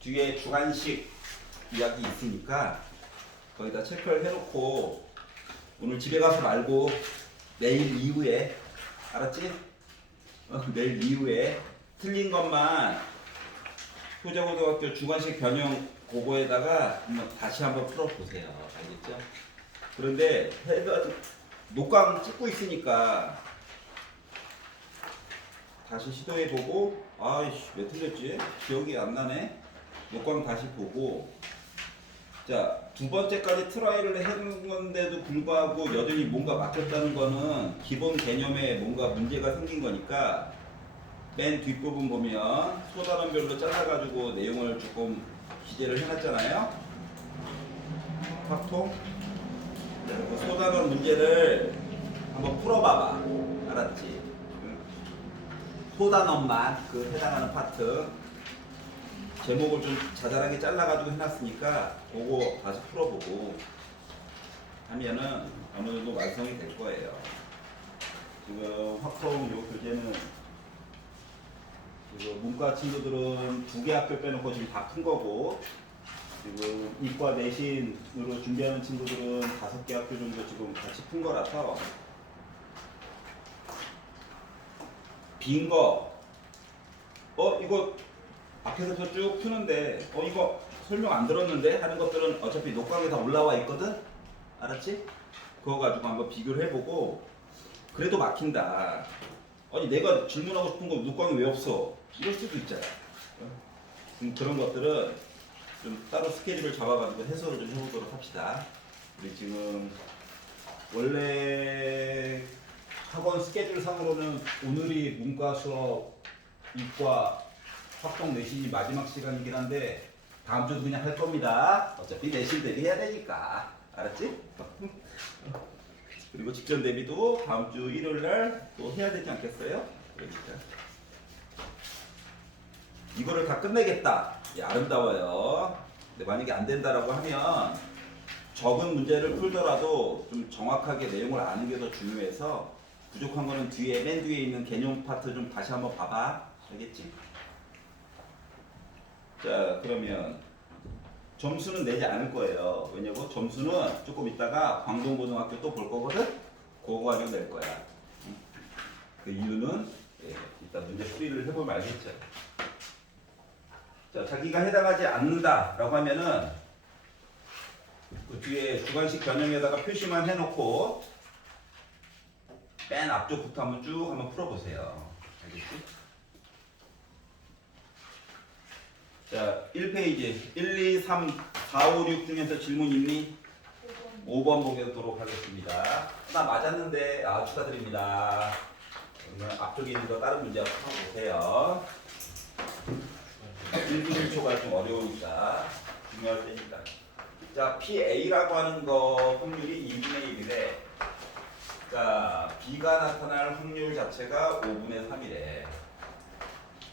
뒤에 주관식 이야기 있으니까 거기다 체크를 해놓고 오늘 집에 가서 말고 내일 이후에 알았지? 내일 이후에 틀린 것만 효자고등학교 주관식 변형 그거에다가 다시 한번 풀어보세요. 알겠죠? 그런데 녹광 찍고 있으니까 다시 시도해보고 아이씨 왜 틀렸지? 기억이 안 나네. 녹광 다시 보고 자, 두 번째까지 트라이를 해놓은 건데도 불구하고 여전히 뭔가 막혔다는 거는 기본 개념에 뭔가 문제가 생긴 거니까 맨 뒷부분 보면 소단원별로 잘라가지고 내용을 조금 기재를 해놨잖아요. 확통. 그 소단원 문제를 한번 풀어봐봐. 알았지? 소단원만 그 해당하는 파트 제목을 좀 자잘하게 잘라가지고 해놨으니까 그거 다시 풀어보고 하면은 어느 정도 완성이 될 거예요. 지금 확통 요 교재는 지금 문과 친구들은 2개 학교 빼놓고 지금 다 푼 거고 지금 이과 내신으로 준비하는 친구들은 5개 학교 정도 지금 같이 푼 거라서 빈 거 이거 앞에서 쭉 푸는데 이거 설명 안 들었는데 하는 것들은 어차피 녹광에 다 올라와 있거든? 알았지? 그거 가지고 한번 비교를 해보고 그래도 막힌다. 아니 내가 질문하고 싶은 거 녹광이 왜 없어? 이럴 수도 있잖아. 그런 것들은 좀 따로 스케줄을 잡아가지고 해소를 좀 해보도록 합시다. 우리 지금 원래 학원 스케줄 상으로는 오늘이 문과 수업, 이과 확통 내신이 마지막 시간이긴 한데 다음 주도 그냥 할 겁니다. 어차피 내신 대비해야 되니까. 알았지? 그리고 직전 대비도 다음 주 일요일 날 또 해야 되지 않겠어요? 그러니까 이거를 다 끝내겠다. 예, 아름다워요. 근데 만약에 안 된다라고 하면 적은 문제를 풀더라도 좀 정확하게 내용을 아는 게 더 중요해서 부족한 거는 뒤에 맨 뒤에 있는 개념 파트 좀 다시 한번 봐봐. 알겠지? 자, 그러면 점수는 내지 않을 거예요. 왜냐고? 점수는 조금 있다가 광동고등학교 또 볼 거거든? 그거 가지고 낼 거야. 그 이유는 이따 문제 풀이를 해보면 알겠죠. 자, 자기가 해당하지 않는다라고 하면은 그 뒤에 주관식 변형에다가 표시만 해놓고 맨 앞쪽부터 한번 쭉 한번 풀어보세요. 알겠지? 자, 1페이지 1, 2, 3, 4, 5, 6 중에서 질문 있니? 5번 보도록 하겠습니다. 하나 맞았는데 축하드립니다. 그러면 앞쪽에 있는 거 다른 문제 한번 보세요. 1, 1초가 좀 어려우니까 중요할 때니까. 자, PA라고 하는 거 확률이 2분의 1이래. 자, B가 나타날 확률 자체가 5분의 3이래.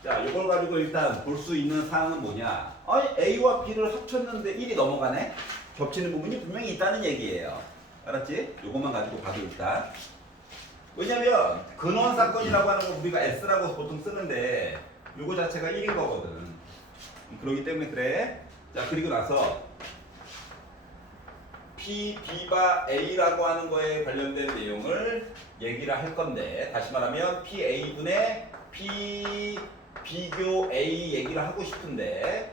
자, 이걸 가지고 일단 볼 수 있는 사항은 뭐냐? A와 B를 합쳤는데 1이 넘어가네? 겹치는 부분이 분명히 있다는 얘기예요. 알았지? 이것만 가지고 봐도 일단. 왜냐면 근원 사건이라고 하는 거 우리가 S라고 보통 쓰는데 이거 자체가 1인 거거든. 그렇기 때문에 그래. 자, 그리고 나서 P, B가 A라고 하는 거에 관련된 내용을 얘기를 할 건데 다시 말하면 PA분의 P 비교 A 얘기를 하고 싶은데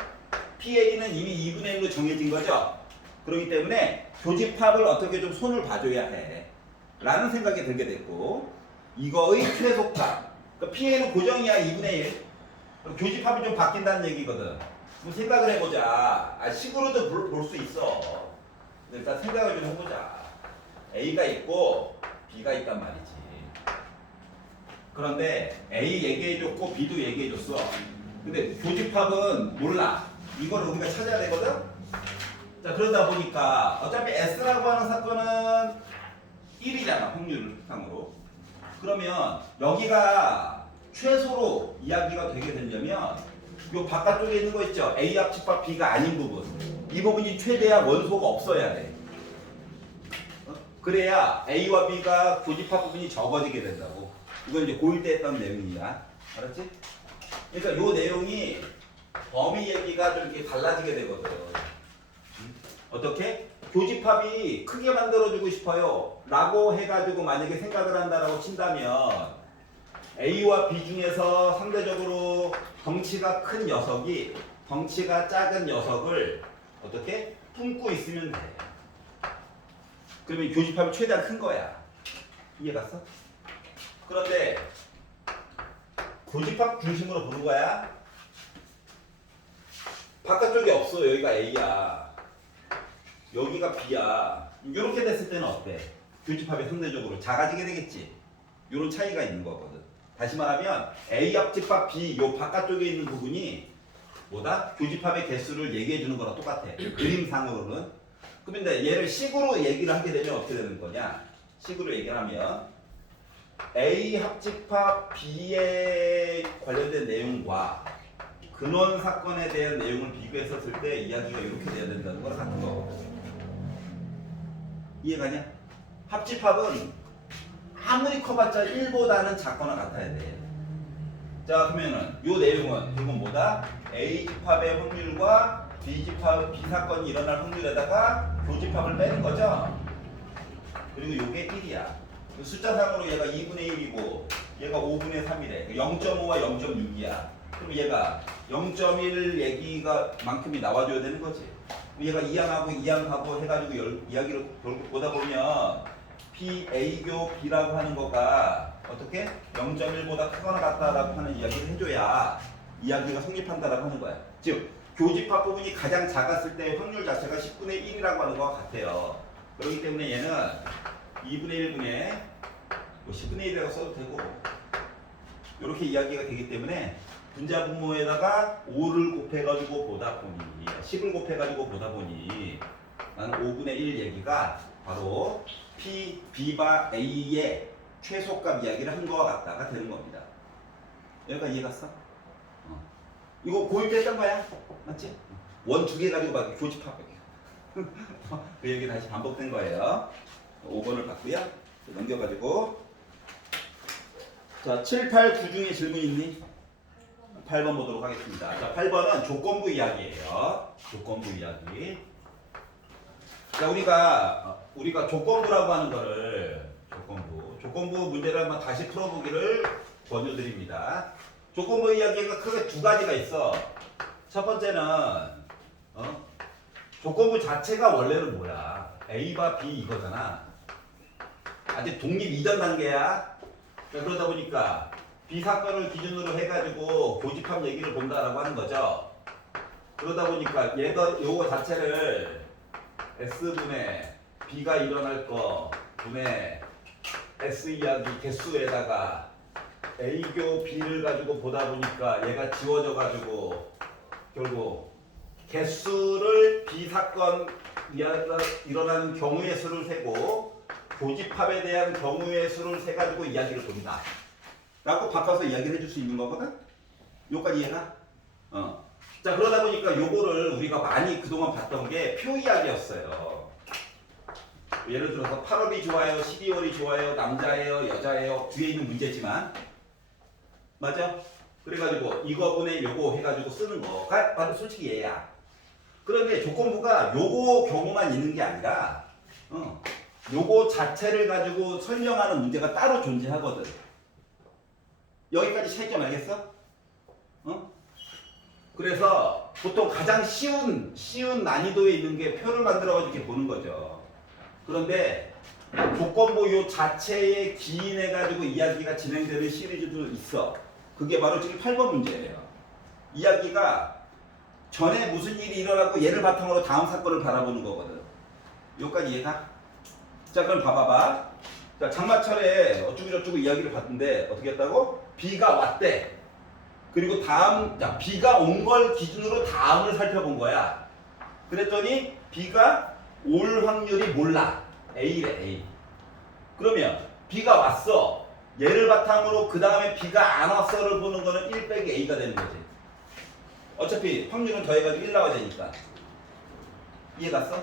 PA는 이미 2분의 1로 정해진 거죠. 그렇기 때문에 교집합을 어떻게 좀 손을 봐줘야 해 라는 생각이 들게 됐고 이거의 최소값 그러니까 PA는 고정이야 2분의 1 교집합이 좀 바뀐다는 얘기거든. 그럼 생각을 해보자. 식으로도 볼 수 있어. 일단 생각을 좀 해보자. A가 있고 B가 있단 말이지. 그런데 A 얘기해줬고 B도 얘기해줬어. 근데 교집합은 몰라. 이걸 우리가 찾아야 되거든. 자, 그러다 보니까 어차피 S라고 하는 사건은 1이잖아. 확률상으로. 그러면 여기가 최소로 이야기가 되게 되려면 요 바깥쪽에 있는 거 있죠. A 합집합 B가 아닌 부분. 이 부분이 최대한 원소가 없어야 돼. 그래야 A와 B가 교집합 부분이 적어지게 된다고. 이건 이제 고1 때 했던 내용이야. 알았지? 그러니까 요 내용이 범위 얘기가 좀 이렇게 달라지게 되거든. 어떻게? 교집합이 크게 만들어주고 싶어요 라고 해가지고 만약에 생각을 한다라고 친다면 A와 B 중에서 상대적으로 덩치가 큰 녀석이 덩치가 작은 녀석을 어떻게? 품고 있으면 돼. 그러면 교집합이 최대한 큰 거야. 이해 갔어? 그런데 교집합 중심으로 보는 거야. 바깥쪽이 없어. 여기가 A야. 여기가 B야. 이렇게 됐을 때는 어때? 교집합이 상대적으로 작아지게 되겠지. 이런 차이가 있는 거거든. 다시 말하면 A 합집합 B 요 바깥쪽에 있는 부분이 뭐다? 교집합의 개수를 얘기해 주는 거랑 똑같아. 그림상으로는. 그런데 얘를 식으로 얘기를 하게 되면 어떻게 되는 거냐? 식으로 얘기를 하면 A 합집합 B에 관련된 내용과 근원 사건에 대한 내용을 비교했었을 때 이야기가 이렇게 돼야 된다는 거랑 같은 거거든. 이해가냐? 합집합은 아무리 커봤자 1보다는 작거나 같아야 돼. 자, 그러면은 이 내용은 이건 뭐다? A 집합의 확률과 B 집합 B 사건이 일어날 확률에다가 교집합을 빼는 거죠. 그리고 이게 1이야. 숫자상으로 얘가 2분의 1이고 얘가 5분의 3이래. 0.5와 0.6이야. 그럼 얘가 0.1 얘기가 만큼이 나와줘야 되는 거지. 얘가 이항하고 이항하고 해가지고 이야기를 결국 보다 보면 P, A교 B라고 하는 거가 어떻게? 0.1보다 크거나 같다라고 하는 이야기를 해줘야 이야기가 성립한다라고 하는 거야. 즉, 교집합 부분이 가장 작았을 때 확률 자체가 10분의 1이라고 하는 거와 같아요. 그렇기 때문에 얘는 2분의 1분의 10분의 1이라고 써도 되고 이렇게 이야기가 되기 때문에 분자 분모에다가 5를 곱해가지고 보다 보니 10을 곱해가지고 보다 보니 나는 5분의 1 얘기가 바로 P, B바 A의 최소값 이야기를 한 거와 같다가 되는 겁니다. 여기까지 이해 갔어? 이거 고1 때 했던 거야. 맞지? 원 두 개 가지고 막 교집합 그 얘기 다시 반복된 거예요. 5번을 봤고요. 넘겨가지고 자 7, 8, 9 중에 질문 있니? 8번 보도록 하겠습니다. 자 8번은 조건부 이야기예요. 조건부 이야기. 자 우리가 조건부라고 하는 거를 조건부 문제를 한번 다시 풀어보기를 권유드립니다. 조건부 이야기가 크게 두 가지가 있어. 첫 번째는 조건부 자체가 원래는 뭐야? A바 B 이거잖아. 아직 독립 이전 단계야. 그러다 보니까 B 사건을 기준으로 해가지고 교집합 얘기를 본다라고 하는 거죠. 그러다 보니까 요거 자체를 S분의 B가 일어날 거 분의 S 이야기 개수에다가 A교 B를 가지고 보다 보니까 얘가 지워져 가지고 결국 개수를 B 사건 일어나는 경우의 수를 세고 교집합에 대한 경우의 수를 세 가지고 이야기를 본다 라고 바꿔서 이야기를 해줄 수 있는 거거든. 요까지 이해가? 자 그러다 보니까 요거를 우리가 많이 그동안 봤던 게 표 이야기였어요. 예를 들어서 8월이 좋아요, 12월이 좋아요, 남자예요, 여자예요 뒤에 있는 문제지만 맞아? 그래가지고 이거분의 요거 해가지고 쓰는 거가 바로 솔직히 얘야. 그런데 조건부가 요거 경우만 있는 게 아니라 요거 자체를 가지고 설명하는 문제가 따로 존재하거든. 여기까지 차이점 알겠어? 그래서 보통 가장 쉬운 난이도에 있는 게 표를 만들어가지고 이렇게 보는 거죠. 그런데 조건부 요 자체에 기인해가지고 이야기가 진행되는 시리즈도 있어. 그게 바로 지금 8번 문제예요. 이야기가 전에 무슨 일이 일어나고 얘를 바탕으로 다음 사건을 바라보는 거거든. 여기까지 이해가? 자 그럼 봐봐봐. 자 장마철에 어쩌고저쩌고 이야기를 봤는데 어떻게 했다고? 비가 왔대. 그리고 다음 비가 온 걸 기준으로 다음을 살펴본 거야. 그랬더니 비가 올 확률이 몰라. A래 A. 그러면 비가 왔어. 얘를 바탕으로 그 다음에 비가 안 왔어를 보는 거는 1 빼기 A가 되는 거지. 어차피 확률은 더해가지고 1 나와야 되니까. 이해 갔어?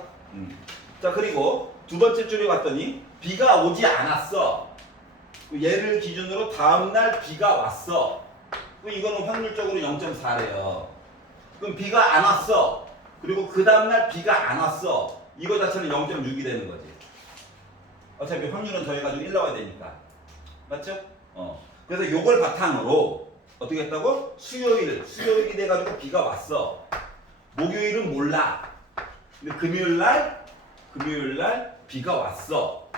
자 그리고 두 번째 줄에 갔더니 비가 오지 않았어. 얘를 기준으로 다음날 비가 왔어. 이거는 확률적으로 0.4래요. 그럼 B가 안 왔어. 그리고 그 다음날 B가 안 왔어. 이거 자체는 0.6이 되는 거지. 어차피 확률은 더해가지고 1 나와야 되니까. 맞죠? 그래서 요걸 바탕으로 어떻게 했다고? 수요일이 돼가지고 B가 왔어. 목요일은 몰라. 근데 금요일날 B가 왔어.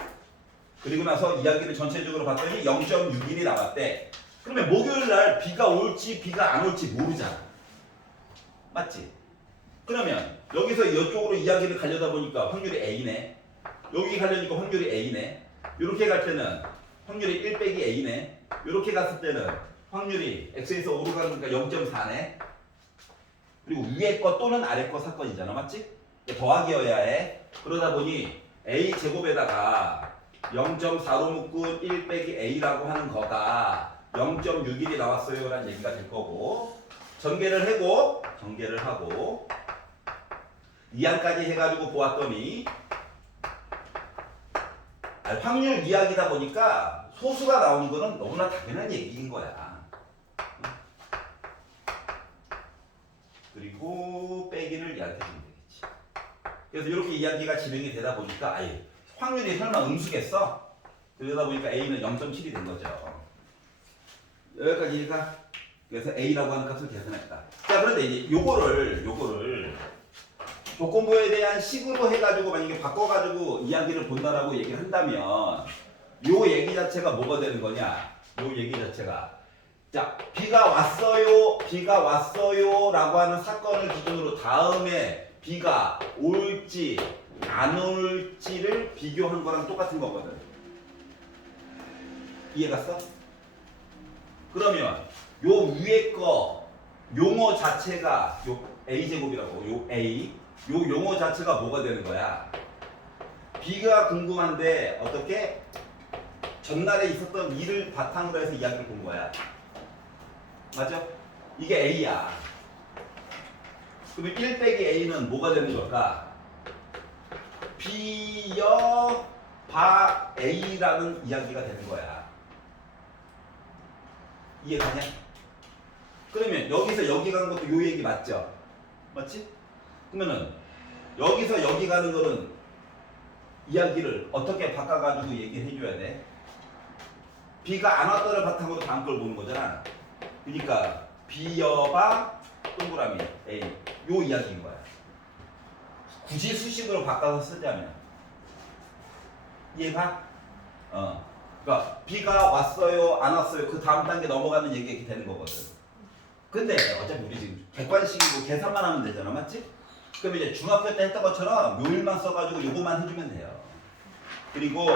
그리고 나서 이야기를 전체적으로 봤더니 0.6일이 나왔대. 그러면 목요일날 B가 올지 B가 안 올지 모르잖아. 맞지? 그러면 여기서 이쪽으로 이야기를 가려다 보니까 확률이 A네. 여기 가려니까 확률이 A네. 이렇게 갈 때는 확률이 1 빼기 A네. 이렇게 갔을 때는 확률이 X에서 5로 가니까 0.4네. 그리고 위에 거 또는 아래 거 사건이잖아. 맞지? 더하기여야 해. 그러다 보니 A 제곱에다가 0.4로 묶은 1 빼기 A라고 하는 거가 0.61이 나왔어요 라는 얘기가 될 거고, 전개를 하고 2항까지 해가지고 보았더니 확률 이야기다 보니까 소수가 나오는 거는 너무나 당연한 얘기인 거야. 그리고 빼기를 얘한테 주면 되겠지. 그래서 이렇게 이야기가 진행이 되다 보니까 확률이 설마 음수겠어? 그러다 보니까 A는 0.7이 된 거죠. 여기까지 이해가? 그래서 A라고 하는 값을 계산했다. 자, 그런데 이제 요거를 조건부에 대한 식으로 해가지고 만약에 바꿔가지고 이야기를 본다라고 얘기를 한다면 요 얘기 자체가 뭐가 되는 거냐? 요 얘기 자체가 자, B가 왔어요 라고 하는 사건을 기준으로 다음에 B가 올지 안 올지를 비교한 거랑 똑같은 거거든. 이해갔어? 그러면 요 위에 거 용어 자체가 요 A제곱이라고, 요 A 요 용어 자체가 뭐가 되는 거야? B가 궁금한데 어떻게 전날에 있었던 일을 바탕으로 해서 이야기를 본 거야. 맞죠? 이게 A야. 그러면 1 빼기 A는 뭐가 되는 걸까? B여 바 A라는 이야기가 되는 거야. 이해가냐? 그러면 여기서 여기 가는 것도 요 얘기 맞죠? 맞지? 그러면은 여기서 여기 가는 거는 이야기를 어떻게 바꿔가지고 얘기를 해줘야 돼? B가 안 왔다를 바탕으로 다음 걸 보는 거잖아. 그러니까 B여바 동그라미 A 요 이야기인 거야. 굳이 수식으로 바꿔서 쓰자면 이해가? 그러니까 B가 왔어요 안 왔어요 그 다음 단계 넘어가는 얘기가 이렇게 되는 거거든. 근데 어차피 우리 지금 객관식이고 계산만 하면 되잖아. 맞지? 그럼 이제 중학교 때 했던 것처럼 요일만 써가지고 요거만 해주면 돼요. 그리고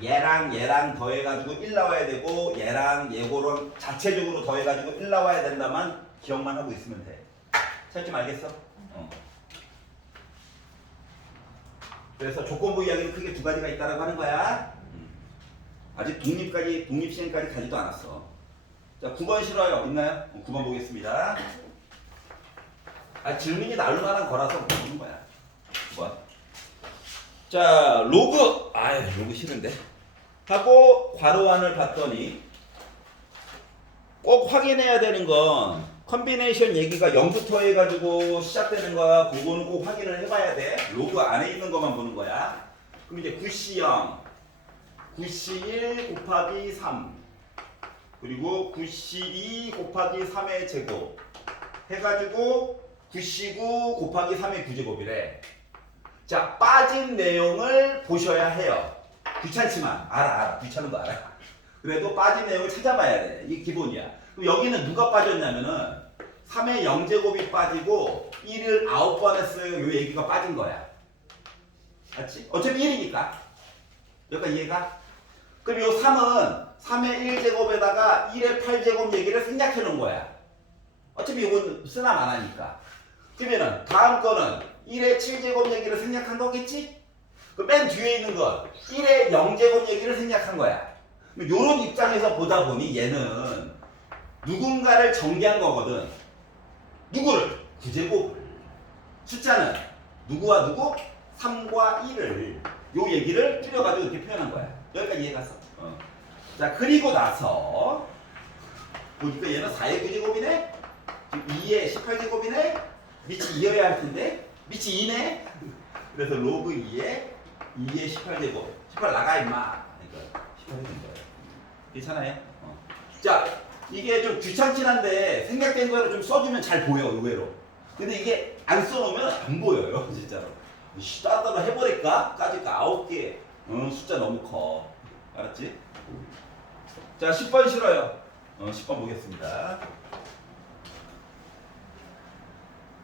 얘랑 더해가지고 1 나와야 되고 얘랑 얘고랑 자체적으로 더해가지고 1 나와야 된다만 기억만 하고 있으면 돼. 잘 좀 알겠어? 그래서 조건부 이야기는 크게 두 가지가 있다라고 하는 거야. 아직 독립시행까지 가지도 않았어. 자, 9번 싫어요. 있나요? 9번 보겠습니다. 질문이 나올 만한 거라서 보는 거야. 9번. 자, 로그 싫은데. 하고 괄호안을 봤더니 꼭 확인해야 되는 건 컨비네이션 얘기가 0부터 해가지고 시작되는 거야. 그거는 꼭 확인을 해봐야 돼. 로그 안에 있는 것만 보는 거야. 그럼 이제 9C0, 9C1 곱하기 3 그리고 9C2 곱하기 3의 제곱 해가지고 9C9 곱하기 3의 9제곱이래. 자, 빠진 내용을 보셔야 해요. 귀찮지만 알아 귀찮은 거 알아. 그래도 빠진 내용을 찾아봐야 돼. 이게 기본이야. 그럼 여기는 누가 빠졌냐면은 3의 0제곱이 빠지고 1을 9번 했어요. 요 얘기가 빠진 거야. 맞지? 어차피 1이니까. 여기까지 이해가? 그럼 요 3은 3의 1제곱에다가 1의 8제곱 얘기를 생략해 놓은 거야. 어차피 이건 쓰나 마나니까. 그러면은 다음 거는 1의 7제곱 얘기를 생략한 거겠지? 그 맨 뒤에 있는 건 1의 0제곱 얘기를 생략한 거야. 요런 입장에서 보다 보니 얘는 누군가를 정리한 거거든. 누구를? 9제곱을. 숫자는 누구와 누구? 3과 1을 요 얘기를 줄여가지고 이렇게 표현한 거야. 여기까지 이해갔어? 자, 그리고 나서 보니까 얘는 4의 9제곱이네? 2의 18제곱이네? 밑이 2여야 할 텐데? 밑이 2네? 그래서 로그 2의 18제곱. 18 나가 임마. 그러니까 18이 된 거예요. 괜찮아요? 자, 이게 좀 귀찮긴 한데 생략된 거를 좀 써주면 잘 보여, 의외로. 근데 이게 안 써놓으면 안 보여요, 진짜로. 따로 해버릴까? 까짓거 9개. 숫자 너무 커. 알았지? 자, 10번 싫어요. 10번 보겠습니다.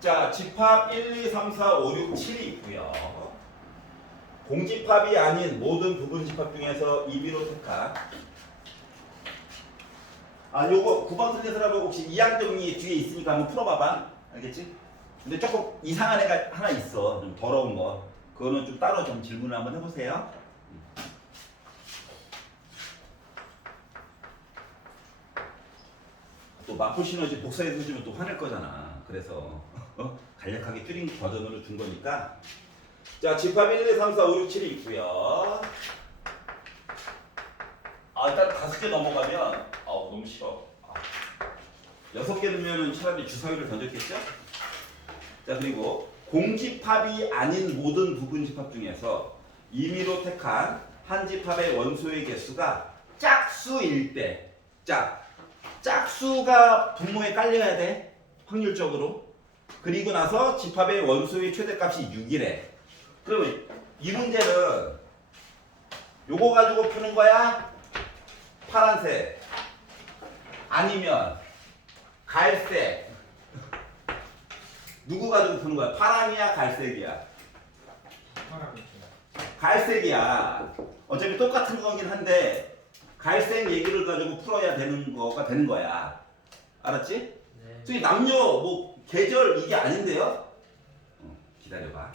자, 집합 1, 2, 3, 4, 5, 6, 7이 있고요. 공집합이 아닌 모든 부분 집합 중에서 임의로 택한 요거 9번 틀린 사람하고 혹시 이항정리 뒤에 있으니까 한번 풀어봐봐. 알겠지? 근데 조금 이상한 애가 하나 있어. 좀 더러운 거. 그거는 좀 따로 좀 질문을 한번 해보세요. 또 마포 시너지 복사해서 해주면 또 화낼 거잖아. 그래서 간략하게 줄인 버전으로 준 거니까. 자, 집합 1, 2, 3, 4, 5, 6, 7이 있고요. 일단 5개 넘어가면 너무 싫어. 6개 넣으면 차라리 주사위를 던졌겠죠? 자, 그리고 공집합이 아닌 모든 부분 집합 중에서 임의로 택한 한 집합의 원소의 개수가 짝수일 때, 짝수가 분모에 깔려야 돼. 확률적으로. 그리고 나서 집합의 원소의 최대값이 6이래. 그러면 이 문제는 요거 가지고 푸는 거야? 파란색. 아니면 갈색. 누구 가지고 푸는 거야? 파랑이야, 갈색이야? 갈색이야. 어차피 똑같은 거긴 한데 갈색 얘기를 가지고 풀어야 되는 거가 되는 거야. 알았지? 네. 저기 남녀 뭐 계절 이게 아닌데요? 기다려봐.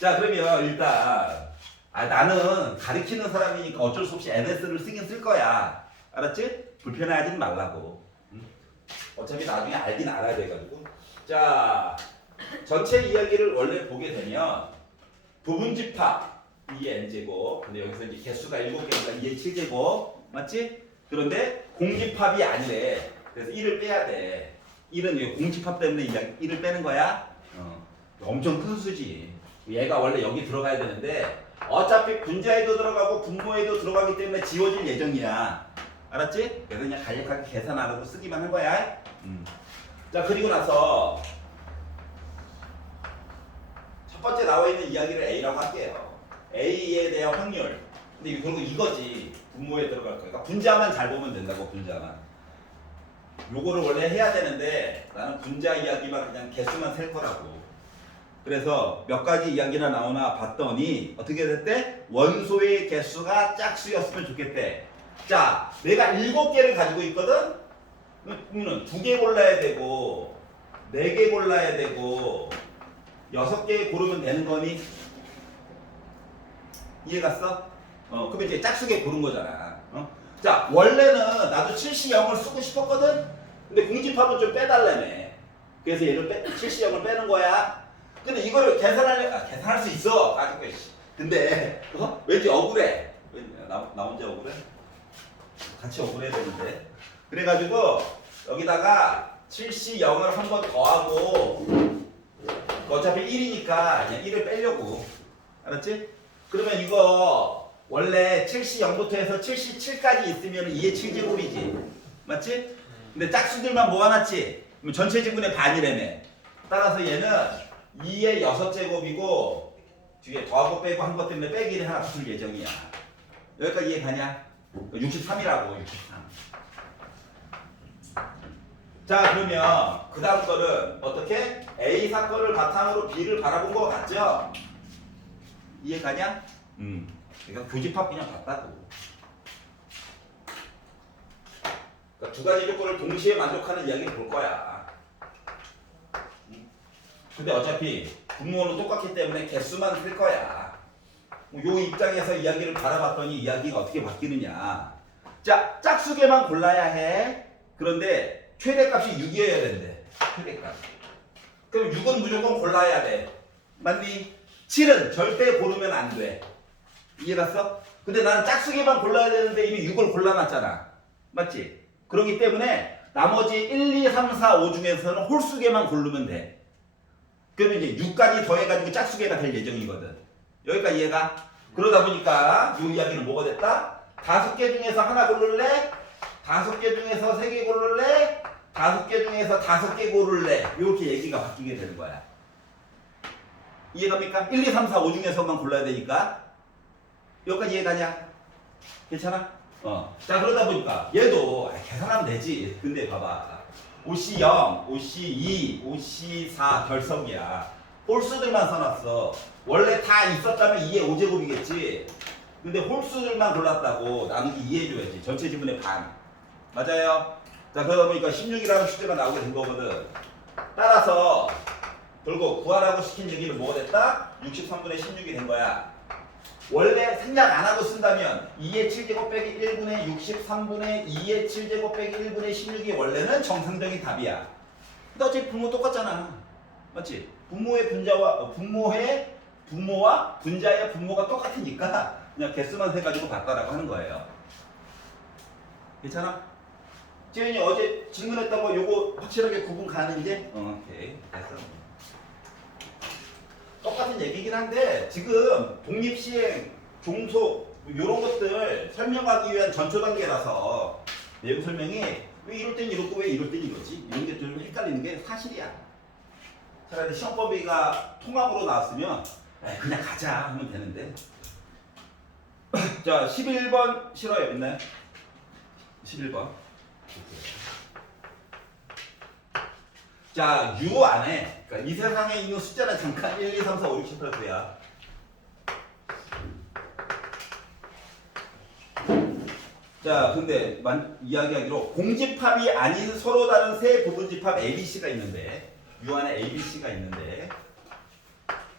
자, 그러면 일단 나는 가리키는 사람이니까 어쩔 수 없이 NS를 쓰긴 쓸 거야. 알았지? 불편해하지는 말라고. 어차피 나중에 알긴 알아야 돼가지고. 자, 전체 이야기를 원래 보게 되면 부분 집합 2의 n제곱. 근데 여기서 이제 개수가 7개니까 2의 7제곱. 맞지? 그런데 공집합이 아니래. 그래서 1을 빼야 돼. 1은 공집합 때문에 1을 빼는 거야. 엄청 큰 수지. 얘가 원래 여기 들어가야 되는데 어차피 분자에도 들어가고 분모에도 들어가기 때문에 지워질 예정이야. 알았지? 그래서 그냥 간략하게 계산 안 하고 쓰기만 한 거야. 자, 그리고 나서 첫 번째 나와 있는 이야기를 A라고 할게요. A에 대한 확률. 근데 그리고 이거지. 분모에 들어갈 거니까 분자만 잘 보면 된다고. 분자만. 요거를 원래 해야 되는데 나는 분자 이야기만 그냥 개수만 셀 거라고. 그래서 몇 가지 이야기나 나오나 봤더니 어떻게 됐대? 원소의 개수가 짝수였으면 좋겠대. 자, 내가 7개를 가지고 있거든? 그러면 2개 골라야 되고 4개 골라야 되고 6개 고르면 되는 거니? 이해 갔어? 그러면 이제 짝수개 고른 거잖아. 자, 원래는 나도 7시 0을 쓰고 싶었거든? 근데 공집합은 좀 빼달라며. 그래서 얘를 7시 0을 빼는 거야. 근데 이거를 계산할 수 있어. 근데 왠지 억울해. 나 혼자 억울해? 같이 억울해야 되는데. 그래가지고 여기다가 7시 0을 한 번 더하고 어차피 1이니까 그냥 1을 빼려고. 알았지? 그러면 이거 원래 7시 0부터 해서 7시 7까지 있으면 2의 7제곱이지. 맞지? 근데 짝수들만 모아놨지? 그럼 전체 지분의 반이라며. 따라서 얘는 2의 6제곱이고 뒤에 더하고 빼고 한 것 때문에 빼기를 하나 붙을 예정이야. 여기까지 이해 가냐? 63이라고. 63. 자, 그러면 그 다음 거는 어떻게? A 사건을 바탕으로 B를 바라본 거 같죠? 이해 가냐? 그러니까 교집합 그냥 봤다고. 그러니까 두 가지 조건을 동시에 만족하는 이야기를 볼 거야. 근데 어차피 분모는 똑같기 때문에 개수만 쓸 거야. 요 입장에서 이야기를 바라봤더니 이야기가 어떻게 바뀌느냐. 자, 짝수개만 골라야 해. 그런데 최대값이 6이어야 된대. 최대값. 그럼 6은 무조건 골라야 돼. 맞니? 7은 절대 고르면 안 돼. 이해 갔어? 근데 나는 짝수개만 골라야 되는데 이미 6을 골라놨잖아. 맞지? 그렇기 때문에 나머지 1, 2, 3, 4, 5 중에서는 홀수개만 고르면 돼. 그러면 이제 6까지 더해가지고 짝수개가 될 예정이거든. 여기까지 이해가? 그러다 보니까 이 이야기는 뭐가 됐다? 5개 중에서 하나 고를래? 5개 중에서 3개 고를래? 5개 중에서 5개 고를래? 이렇게 얘기가 바뀌게 되는 거야. 이해갑니까? 1, 2, 3, 4, 5 중에서만 골라야 되니까. 여기까지 이해가냐? 괜찮아? 자, 그러다 보니까 얘도 계산하면 되지. 근데 봐봐. OC 0, OC 2, OC 4 결석이야. 홀수들만 써놨어. 원래 다 있었다면 2의 5제곱이겠지. 근데 홀수들만 골랐다고 나누기 2해줘야지. 전체 지분의 반. 맞아요? 자, 그러다 보니까 16이라는 숫자가 나오게 된 거거든. 따라서 결국 구하라고 시킨 얘기는 뭐가 됐다? 63분의 16이 된 거야. 원래 생략 안 하고 쓴다면 2의 7제곱 빼기 1분의 63분의 2의 7제곱 빼기 1분의 16이 원래는 정상적인 답이야. 근데 어차피 부모 똑같잖아. 맞지? 부모와 분자의 분모가 똑같으니까 그냥 개수만 해가지고 봤다라고 하는 거예요. 괜찮아? 지현이 어제 질문했던 거 요거 확실하게 구분 가는 이제? 오케이. 됐어. 똑같은 얘기긴 한데 지금 독립시행, 종속 이런 것들 설명하기 위한 전초 단계라서 내용 설명이 왜 이럴 땐 이렇고 왜 이럴 땐 이러지? 이런 게 좀 헷갈리는 게 사실이야. 차라리 시험 범위가 통합으로 나왔으면 그냥 가자 하면 되는데. 자, 11번 싫어요. 있나요? 11번. 자, U 안에 그러니까 이 세상에 있는 숫자는 잠깐 1, 2, 3, 4, 5, 6, 7, 8, 9야. 자, 근데 이야기하기로 공집합이 아닌 서로 다른 세 부분집합 ABC가 있는데 U 안에 ABC가 있는데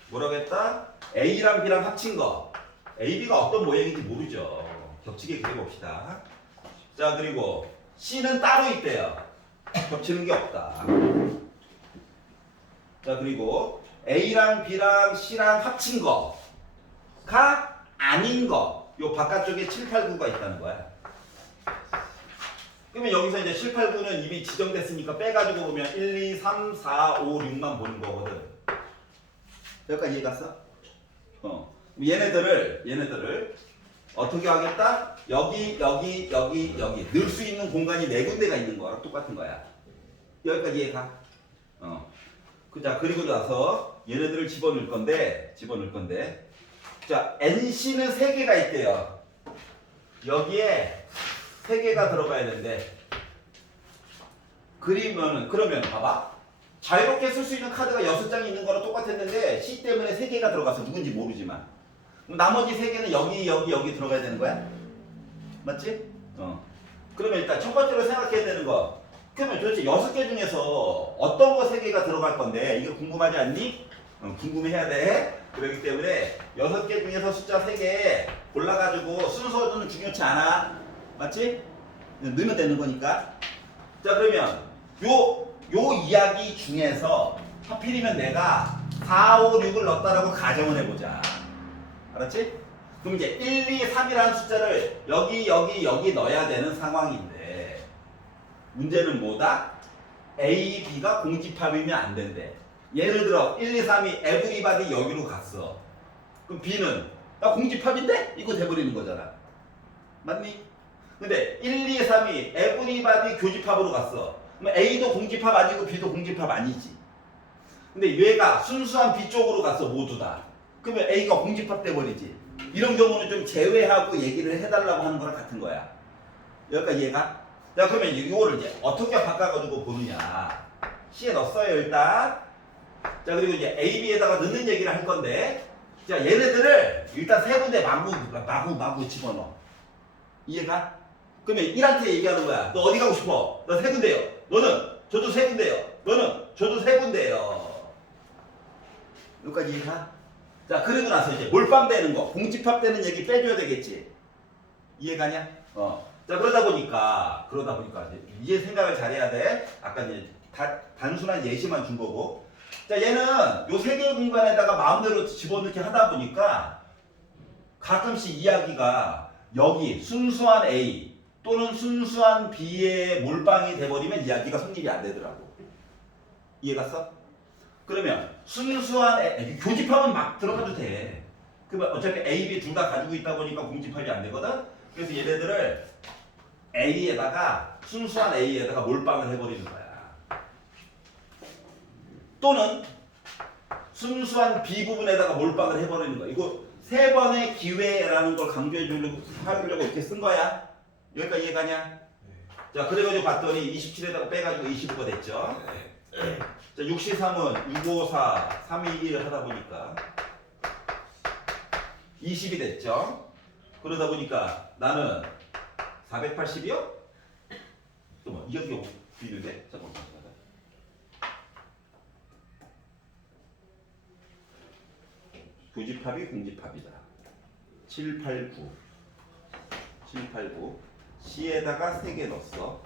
뭐라고 했다? A랑 B랑 합친 거. AB가 어떤 모양인지 모르죠. 겹치게 그려봅시다. 자, 그리고 C는 따로 있대요. 겹치는 게 없다. 자, 그리고 A랑 B랑 C랑 합친 거가 아닌 거. 요 바깥쪽에 7, 8, 9가 있다는 거야. 그러면 여기서 이제 7, 8, 9는 이미 지정됐으니까 빼가지고 보면 1, 2, 3, 4, 5, 6만 보는 거거든. 여기까지 이해 갔어? 얘네들을 어떻게 하겠다? 여기 넣을 수 있는 공간이 4군데가 있는 거랑 똑같은 거야. 여기까지 이해가? 자, 그리고 나서 얘네들을 집어넣을 건데 자, NC는 3개가 있대요. 여기에 3개가 들어가야 되는데 그러면 봐봐. 자유롭게 쓸 수 있는 카드가 6장이 있는 거랑 똑같았는데 C 때문에 3개가 들어가서 누군지 모르지만 그럼 나머지 3개는 여기 들어가야 되는 거야? 맞지? 그러면 일단 첫 번째로 생각해야 되는 거 그러면 도대체 6개 중에서 어떤 거 3개가 들어갈 건데 이거 궁금하지 않니? 궁금해야 돼. 그렇기 때문에 6개 중에서 숫자 3개 골라가지고 순서는 중요치 않아. 맞지? 넣으면 되는 거니까. 자, 그러면 요 이야기 중에서 하필이면 내가 4, 5, 6을 넣었다라고 가정을 해보자. 알았지? 그럼 이제 1, 2, 3이라는 숫자를 여기 넣어야 되는 상황인데 문제는 뭐다? A, B가 공집합이면 안 된대. 예를 들어 1, 2, 3이 에브리바디 여기로 갔어. 그럼 B는 나 공집합인데? 이거 돼버리는 거잖아. 맞니? 근데 1, 2, 3이 에브리바디 교집합으로 갔어. 그럼 A도 공집합 아니고 B도 공집합 아니지. 근데 얘가 순수한 B 쪽으로 갔어 모두 다. 그러면 A가 공집합 돼버리지. 이런 경우는 좀 제외하고 얘기를 해달라고 하는 거랑 같은 거야. 여기까지 이해가? 자, 그러면 이거를 이제 어떻게 바꿔가지고 보느냐. C에 넣었어요 일단. 자, 그리고 이제 A, B에다가 넣는 얘기를 할 건데 자, 얘네들을 일단 세 군데 마구 집어넣어. 이해가? 그러면 1한테 얘기하는 거야. 너 어디 가고 싶어? 너 세 군데요. 너는? 저도 세 군데요. 너는? 저도 세 군데요. 여기까지 이해가? 자, 그리고 나서 이제 몰빵되는 거, 공집합 되는 얘기 빼줘야 되겠지. 이해가냐? 자, 그러다 보니까 이제 생각을 잘해야 돼. 아까 이제 단순한 예시만 준 거고. 자, 얘는 요 세 개의 공간에다가 마음대로 집어넣기 하다 보니까 가끔씩 이야기가 여기 순수한 A, 또는 순수한 B의 몰빵이 돼버리면 이야기가 성립이 안 되더라고. 이해갔어? 그러면 순수한 교집합은 막 들어가도 돼. 그러면 어차피 A, B 둘 다 가지고 있다 보니까 공집합이 안 되거든. 그래서 얘네들을 A에다가 순수한 A에다가 몰빵을 해버리는 거야. 또는 순수한 B 부분에다가 몰빵을 해버리는 거야. 이거 세 번의 기회라는 걸 강조해 주려고 하려고 이렇게 쓴 거야. 여기까지 이해가냐? 자, 그래가지고 봤더니 27에다가 빼가지고 25가 됐죠. 자, 6C3은 654, 321 하다 보니까 20이 됐죠. 그러다 보니까 나는 480이요? 잠깐만, 이게 비는데? 잠깐만. 교집합이 공집합이다. 789. 789. C에다가 3개 넣었어.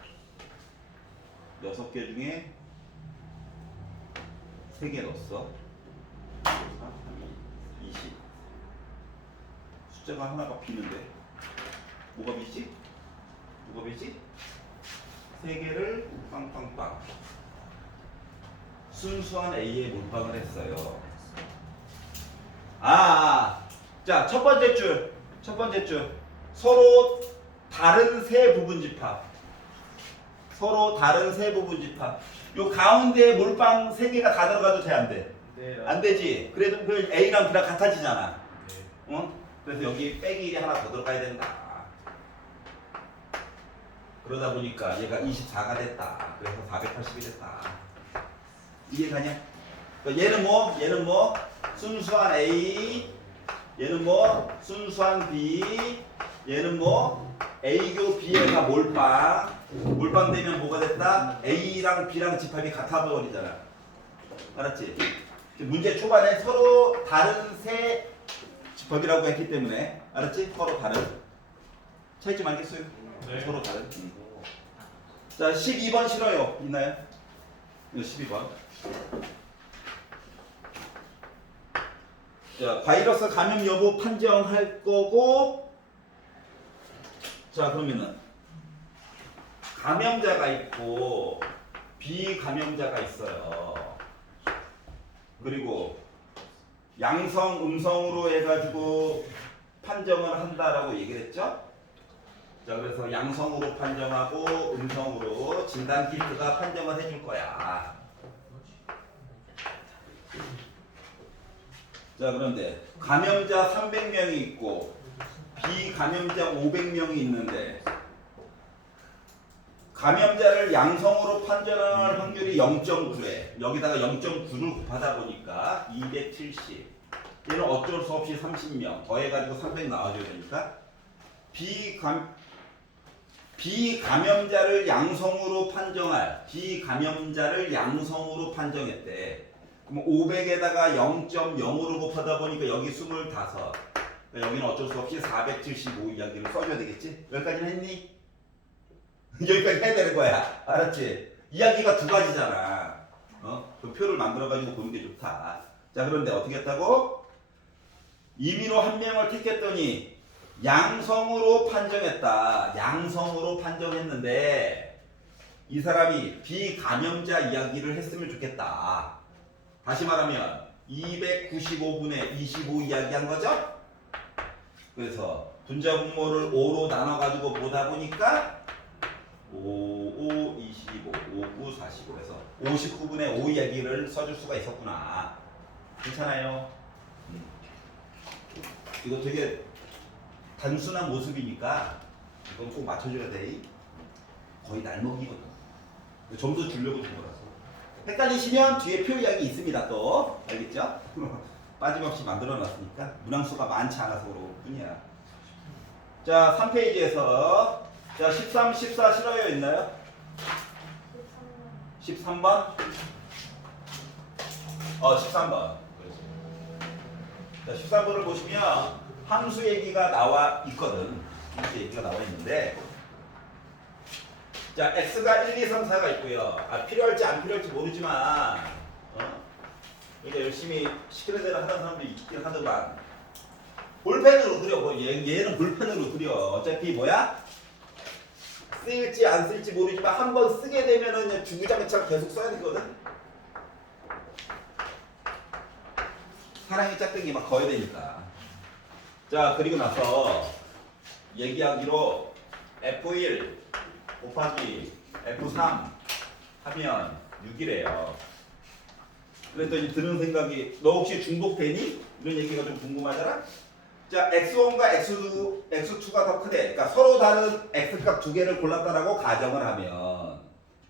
6개 중에 3개 넣었어. 4, 3, 20. 숫자가 하나가 비는데 뭐가 비지? 뭐가 비지? 3개를 빵빵빵 순수한 A에 몰빵을 했어요. 자, 첫 번째 줄 서로 다른 세 부분 집합. 서로 다른 세 부분 집합. 요 가운데 몰빵 3개가 다 들어가도 돼, 안 돼? 네. 안 되지. 그래도 그 A랑 B랑 같아지잖아. 응? 그래서 여기 빼기 1이 하나 더 들어가야 된다. 그러다 보니까 얘가 24가 됐다. 그래서 480이 됐다. 이해가냐? 얘는 뭐? 순수한 A. 얘는 뭐? 순수한 B. 얘는 뭐? A교 B에가 몰빵 되면 뭐가 됐다? A랑 B랑 집합이 같아 버리잖아. 알았지? 문제 초반에 서로 다른 세 집합이라고 했기 때문에 알았지? 서로 다른 차이점 알겠어요? 네. 서로 다른. 자, 12번 싫어요. 있나요? 이거 12번. 자, 바이러스 감염 여부 판정할 거고, 자, 그러면은 감염자가 있고 비감염자가 있어요. 그리고 양성, 음성으로 해가지고 판정을 한다라고 얘기를 했죠. 자, 그래서 양성으로 판정하고 음성으로 진단 키트가 판정을 해줄 거야. 자, 그런데 감염자 300명이 있고 비감염자 500명이 있는데 감염자를 양성으로 판정할 확률이 0.9래. 여기다가 0.9를 곱하다 보니까 270. 얘는 어쩔 수 없이 30명 더해가지고 300 나와줘야 되니까 비감염자를 양성으로 판정했대. 그럼 500에다가 0.0으로 곱하다 보니까 여기 25. 그러니까 여기는 어쩔 수 없이 475 이야기를 써줘야 되겠지? 여기까지는 했니? 여기까지 해야 되는 거야. 알았지? 이야기가 두 가지잖아. 그 표를 만들어가지고 보는 게 좋다. 자, 그런데 어떻게 했다고? 임의로 한 명을 택했더니 양성으로 판정했다. 양성으로 판정했는데 이 사람이 비감염자 이야기를 했으면 좋겠다. 다시 말하면 295분의 25 이야기한 거죠? 그래서 분자 분모를 5로 나눠가지고 보다 보니까 5, 25, 5, 9, 45 해서 59분의 5 이야기를 써줄 수가 있었구나. 괜찮아요? 이거 되게 단순한 모습이니까 이건 꼭 맞춰줘야 돼. 거의 날먹이거든. 점수 주려고 준 거라서. 헷갈리시면 뒤에 표 이야기 있습니다. 또 알겠죠? 빠짐없이 만들어놨으니까 문항수가 많지 않아서 그럴 뿐이야. 자, 3페이지에서 자, 13, 14 싫어요 있나요? 13번? 13번. 자, 13번을 보시면 함수 얘기가 나와 있거든. 함수 얘기가 나와 있는데, 자, x가 1, 2, 3, 4가 있고요. 필요할지 안 필요할지 모르지만, 이게 열심히 시키는 대로 하는 사람도 있긴 하더만, 볼펜으로 그려. 얘는 볼펜으로 그려. 어차피 뭐야? 쓰일지 안 쓸지 모르지만 한 번 쓰게 되면은 주구장창 계속 써야 되거든. 사랑의 짝대기 막 거야 되니까. 자, 그리고 나서 얘기하기로 F1 곱하기 F3 하면 6이래요. 그랬더니 드는 생각이 너 혹시 중복되니? 이런 얘기가 좀 궁금하잖아? 자, x1과 x2가 더 크대. 그러니까 서로 다른 x값 두 개를 골랐다라고 가정을 하면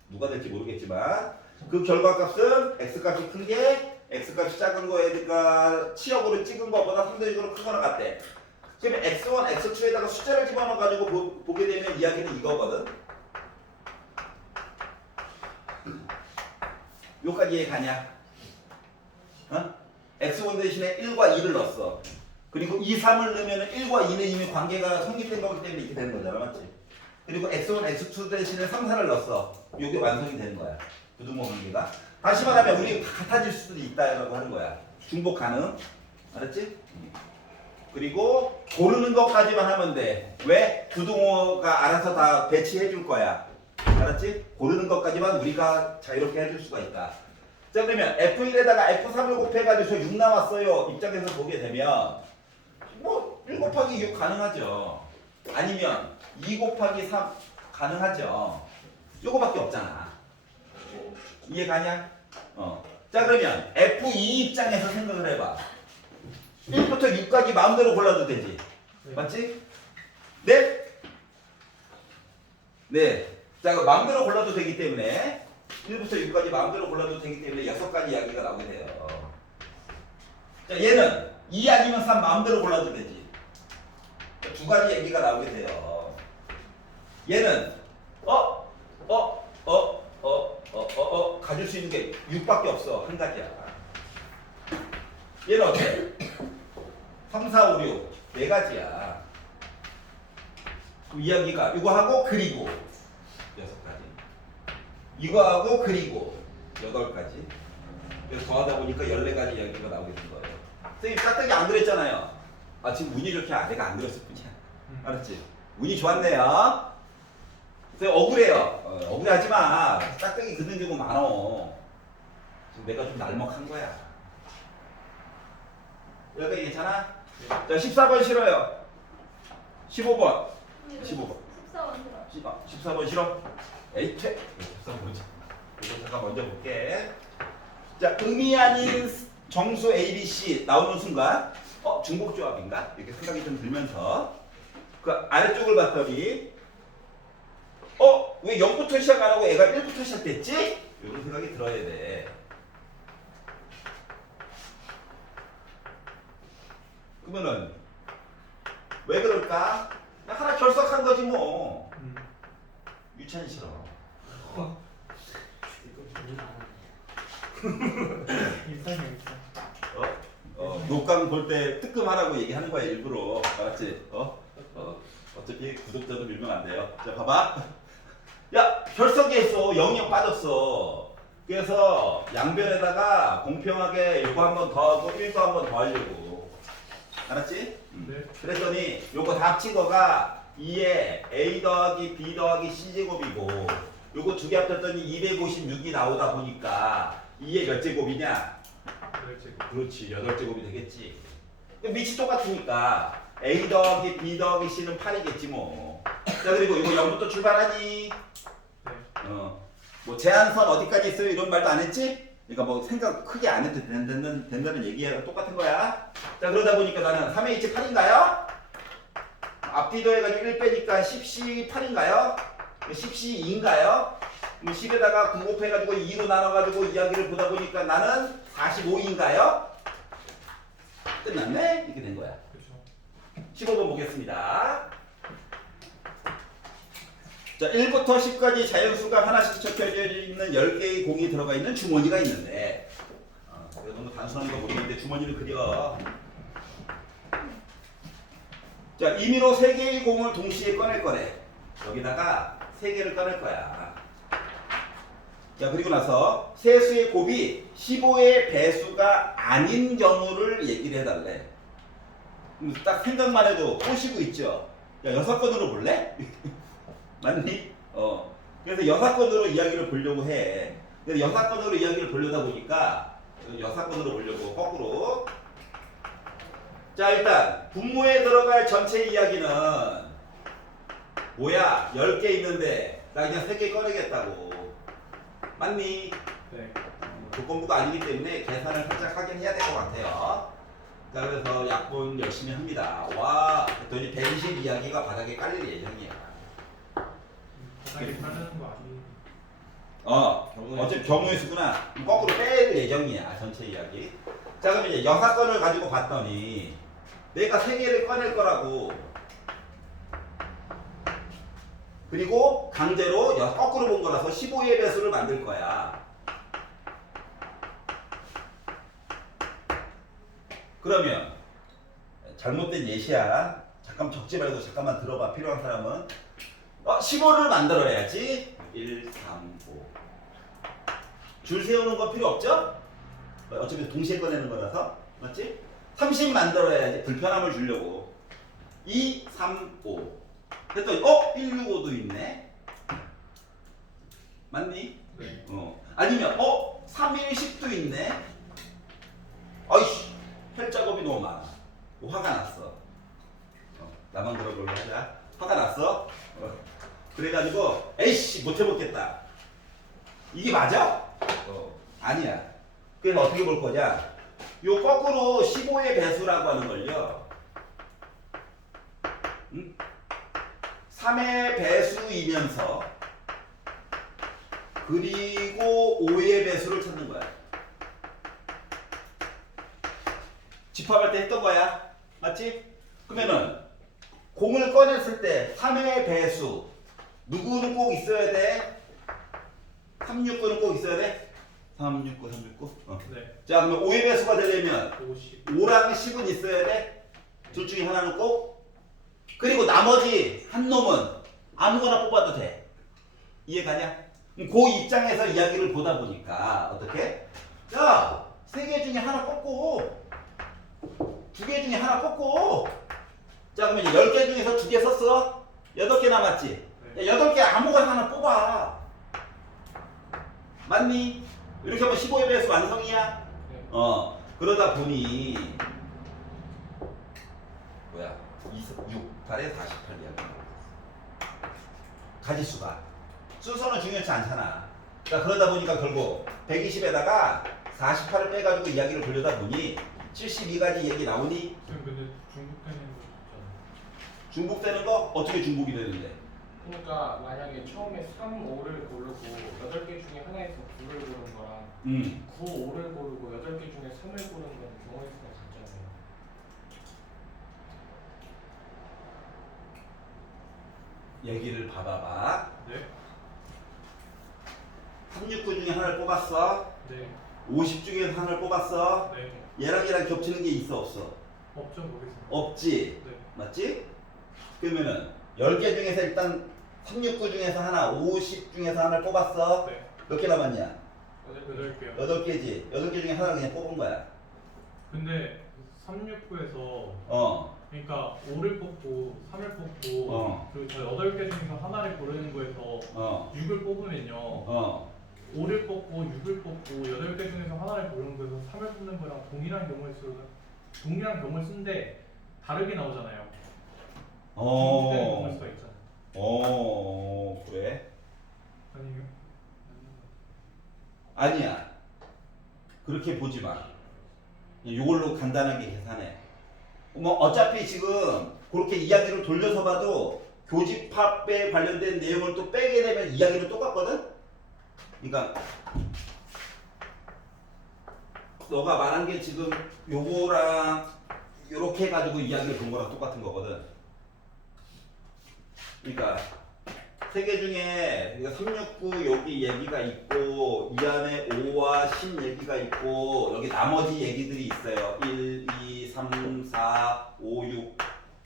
누가 될지 모르겠지만 그 결과값은 x값이 큰 게 x값이 작은 거에니까 치역으로 찍은 거보다 상대적으로 크거나 같대. 그러면 x1, x2에다가 숫자를 집어넣어가지고 보게 되면 이야기는 이거거든. 여기까지 이해 가냐? 어? x1 대신에 1과 2를 넣었어. 그리고 2, 3을 넣으면 1과 2는 이미 관계가 성립된 거기 때문에 이렇게 되는 거잖아, 맞지? 그리고 x1, x2 대신에 3, 4를 넣었어. 이게 완성이 되는 거야. 부등호 관계가. 다시 말하면 우리 같아질 수도 있다라고 하는 거야. 중복 가능. 알았지? 그리고 고르는 것까지만 하면 돼. 왜? 부등호가 알아서 다 배치해 줄 거야. 알았지? 고르는 것까지만 우리가 자유롭게 해줄 수가 있다. 자, 그러면 F1에다가 F3을 곱해가지고 저 6 나왔어요. 입장에서 보게 되면 뭐 1 곱하기 6 가능하죠. 아니면 2 곱하기 3 가능하죠. 요거밖에 없잖아. 이해 가냐? 자, 그러면 F2 입장에서 생각을 해봐. 1부터 6까지 마음대로 골라도 되지. 맞지? 네? 네. 자, 그 마음대로 골라도 되기 때문에 1부터 6까지 마음대로 골라도 되기 때문에 6가지 이야기가 나오게 돼요. 자, 얘는 2 아니면 3 마음대로 골라도 되지. 두 가지 얘기가 나오게 돼요. 얘는 가질 수 있는 게 6밖에 없어. 한 가지야. 얘는 어때? 3, 4, 5, 6 네 가지야. 그 이야기가 이거 하고 그리고 6가지. 이거 하고 그리고 8가지. 그래서 더하다 보니까 14가지 이야기가 나오게 된 거예요. 선생님 짝짝이 안 그랬잖아요. 아, 지금 운이 좋게 내가 안 그렸을 뿐이야. 알았지? 운이 좋았네요. 선생님 억울해요. 억울해하지 마. 짝짝이 긋는 경우 많어. 지금 내가 좀 날먹한 거야. 여기 괜찮아? 자, 14번 싫어요. 15번. 15번. 14번 싫어? 에이, 퇴. 14번 이거 잠깐 먼저 볼게. 자, 의미 아닌 정수 A, B, C 나오는 순간 중복조합인가? 이렇게 생각이 좀 들면서 그 아래쪽을 봤더니 왜 0부터 시작 안 하고 애가 1부터 시작됐지? 이런 생각이 들어야 돼. 그러면은 왜 그럴까? 하나 결석한 거지 뭐. 유찬이 싫어. 녹강 볼 때 뜨끔하라고 얘기하는 거야 일부러. 알았지? 어차피 구독자도 밀면 안 돼요. 자, 봐봐. 야, 결석했어. 0이 빠졌어. 그래서 양변에다가 공평하게 요거 한 번 더 하고 1도 한 번 더 하려고. 알았지? 네. 그랬더니 요거 다 합친 거가 2에 A 더하기 B 더하기 C 제곱이고 요거 두 개 합쳤더니 256이 나오다 보니까 2의 몇 제곱이냐? 8제곱. 그렇지, 8제곱이 되겠지. 밑이 똑같으니까 A 더하기 B 더하기 C는 8이겠지 뭐. 자, 그리고 이거 0부터 출발하니? 네. 뭐 제한선 어디까지 있어요? 이런 말도 안 했지? 그러니까 뭐 생각 크게 안 해도 된다는 얘기가 똑같은 거야. 자, 그러다 보니까 나는 3의 이치 8인가요? 앞뒤 더해가지고 1 빼니까 10C 8인가요? 10C 2인가요? 10에다가 9 곱해가지고 2로 나눠가지고 이야기를 보다 보니까 나는 45인가요? 끝났네? 이렇게 된 거야. 그렇죠. 15번 보겠습니다. 자, 1부터 10까지 자연수가 하나씩 적혀져 있는 10개의 공이 들어가 있는 주머니가 있는데 그래도 너무 단순한 거 모르겠는데 주머니를 그려. 자, 임의로 3개의 공을 동시에 꺼낼 거래. 여기다가 3개를 꺼낼 거야. 자, 그리고 나서 세수의 곱이 15의 배수가 아닌 경우를 얘기를 해달래. 딱 생각만 해도 꼬시고 있죠. 야, 6번으로 볼래? 맞니? 그래서 여사건으로 이야기를 보려고 해. 그래서 여사건으로 이야기를 보려다 보니까 여사건으로 보려고 거꾸로. 자, 일단 분모에 들어갈 전체 이야기는 뭐야? 10개 있는데 나 그냥 3개 꺼내겠다고. 맞니? 네. 조건부가 아니기 때문에 계산을 살짝 하긴 해야 될 것 같아요. 자, 그래서 약분 열심히 합니다. 와, 그랬더니 120 이야기가 바닥에 깔릴 예정이야. 바닥에 깔르는 거 아니에요? 어차피 경우의 수구나. 거꾸로 뺄 예정이야, 전체 이야기. 자, 그럼 이제 여사건을 가지고 봤더니 내가 3개를 꺼낼 거라고. 그리고 강제로 거꾸로 본 거라서 15의 배수를 만들 거야. 그러면 잘못된 예시야. 잠깐 적지 말고 잠깐만 들어봐. 필요한 사람은 15를 만들어야지. 1, 3, 5. 줄 세우는 거 필요 없죠? 어차피 동시에 꺼내는 거라서. 맞지? 30 만들어야지. 불편함을 주려고. 2, 3, 5. 그랬더니 165도 있네. 맞니? 네. 아니면 3, 1, 10도 있네. 아이씨, 할 작업이 너무 많아. 화가 났어. 나만 그런 걸로 하자. 화가 났어. 그래가지고 에이씨 못 해먹겠다. 이게 맞아? 아니야. 그래서 어떻게 볼 거냐? 요 거꾸로 15의 배수라고 하는 걸요. 3의 배수이면서 그리고 5의 배수를 찾는 거야. 집합할 때 했던 거야. 맞지? 그러면은 공을 꺼냈을 때 3의 배수 누구는 꼭 있어야 돼? 369는 꼭 있어야 돼? 369, 369? 네. 자, 그러면 5의 배수가 되려면 50. 5랑 10은 있어야 돼? 둘 중에 하나는 꼭? 그리고 나머지 한 놈은 아무거나 뽑아도 돼. 이해가냐? 그 입장에서 이야기를 보다 보니까 어떻게? 야, 3개 중에 하나 뽑고 2개 중에 하나 뽑고. 자, 그러면 이제 10개 중에서 2개 썼어? 8개 남았지? 네. 8개 아무거나 하나 뽑아. 맞니? 이렇게 하면 15의 배수 완성이야? 네. 그러다 보니 뭐야? 6, 8에 48이야. 가지수가 순서는 중요치 않잖아. 자, 그러다 보니까 결국 120에다가 48을 빼가지고 이야기를 보려다 보니 72가지 얘기 나오니. 선생님 근데 중복되는 거 있잖아요. 중복되는 거 어떻게 중복이 되는데? 그러니까 만약에 처음에 3, 5를 고르고 8개 중에 하나에서 9를 고른 거랑 9, 5를 고르고 8개 중에 3을 고른 거는 경우의 수가 같잖아요. 얘기를 봐봐봐. 네. 369 중에 하나를 뽑았어. 네. 50 중에 하나를 뽑았어. 네. 얘랑 겹치는 게 있어 없어? 없죠 모르겠습니다. 없지. 네. 맞지? 그러면은 10개 중에서 일단 369 중에서 하나, 50 중에서 하나를 뽑았어. 네. 몇 개 남았냐? 8개요. 8개지. 8개 중에 하나 그냥 뽑은 거야. 근데 369에서 그러니까 5를 뽑고 3을 뽑고 그리고 저 8개 중에서 하나를 고르는 거에서 6을 뽑으면요. 5를 뽑고 6을 뽑고 8개 중에서 하나를 고르는 거에서 3을 뽑는 거랑 동일한 경우를 쓰는데 다르게 나오잖아요. 중복되는 경우일 수가 있잖아요. 그래? 아니요? 아니야. 그렇게 보지 마. 이걸로 간단하게 계산해. 뭐 어차피 지금 그렇게 이야기를 돌려서 봐도 교집합에 관련된 내용을 또 빼게 되면 이야기는 똑같거든? 그러니까 너가 말한 게 지금 요거랑 요렇게 해가지고 이야기를 본 거랑 똑같은 거거든. 그러니까 3개 중에 369 여기 얘기가 있고 이 안에 5와 10 얘기가 있고 여기 나머지 얘기들이 있어요. 1, 2, 3, 4, 5, 6,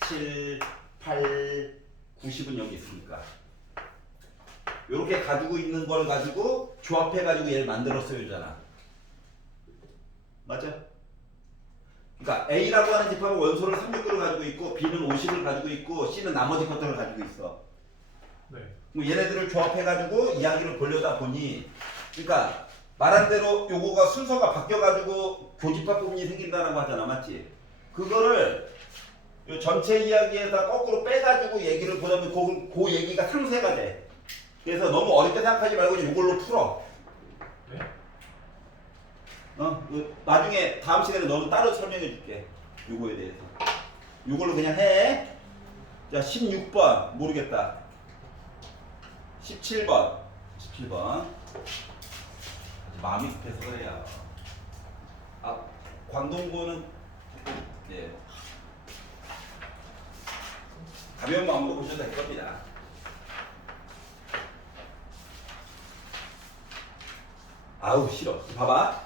7, 8, 90은 여기 있으니까 이렇게 가지고 있는 걸 가지고 조합해가지고 얘를 만들었어요잖아. 맞아? 그러니까 A라고 하는 집합은 원소를 369를 가지고 있고 B는 50을 가지고 있고 C는 나머지 것들을 가지고 있어. 네. 뭐 얘네들을 조합해가지고 이야기를 보려다 보니, 그러니까 말한 대로 요거가 순서가 바뀌어가지고 교집합 부분이 생긴다라고 하잖아, 맞지? 그거를 요 전체 이야기에다 거꾸로 빼가지고 얘기를 보자면 그 얘기가 상쇄가 돼. 그래서 너무 어렵게 생각하지 말고 이걸로 풀어. 네? 나중에 다음 시간에 너는 따로 설명해 줄게. 요거에 대해서. 요걸로 그냥 해. 자, 16번 모르겠다. 17번. 마음이 급해서 그래요. 아, 광동구는 네. 가벼운 마음으로 보셔도 될 겁니다. 아우 싫어. 봐봐.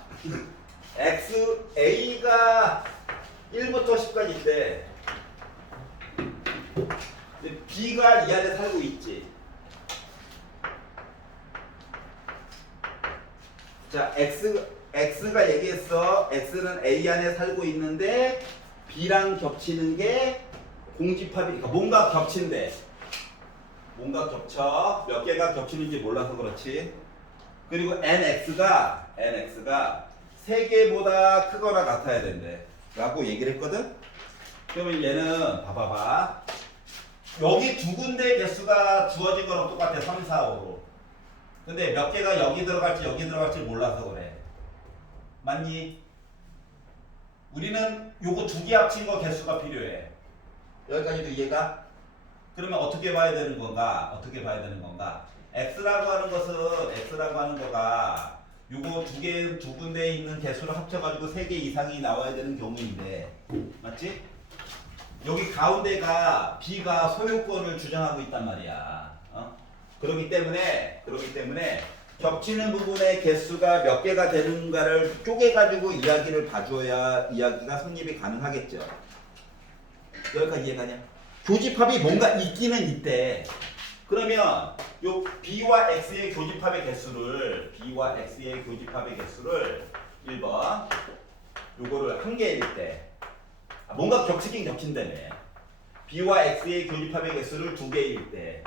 x a가 1부터 10까지인데 b가 이 안에 살고 있지. 자, x가 얘기했어. x는 a 안에 살고 있는데 b랑 겹치는 게 공집합이니까 뭔가 겹친대. 뭔가 겹쳐. 몇 개가 겹치는지 몰라서 그렇지. 그리고 nx가 3개보다 크거나 같아야 된대 라고 얘기를 했거든. 그러면 얘는 봐봐. 여기 두 군데 개수가 주어진 거랑 똑같아. 3, 4, 5로. 근데 몇 개가 여기 들어갈지 몰라서 그래. 맞니? 우리는 요거 두 개 합친 거 개수가 필요해. 여기까지도 이해가? 그러면 어떻게 봐야 되는 건가? x라고 하는 거가 요거 두 군데에 있는 개수를 합쳐가지고 3개 이상이 나와야 되는 경우인데, 맞지? 여기 가운데가 b가 소유권을 주장하고 있단 말이야. 그렇기 때문에 겹치는 부분의 개수가 몇 개가 되는가를 쪼개가지고 이야기를 봐줘야 이야기가 성립이 가능하겠죠. 여기까지 이해가냐? 교집합이 뭔가 있기는 있대. 그러면 요 b와 x의 교집합의 개수를 1번 요거를 한 개일 때 뭔가 겹치긴 겹친다며. b와 x의 교집합의 개수를 2개일 때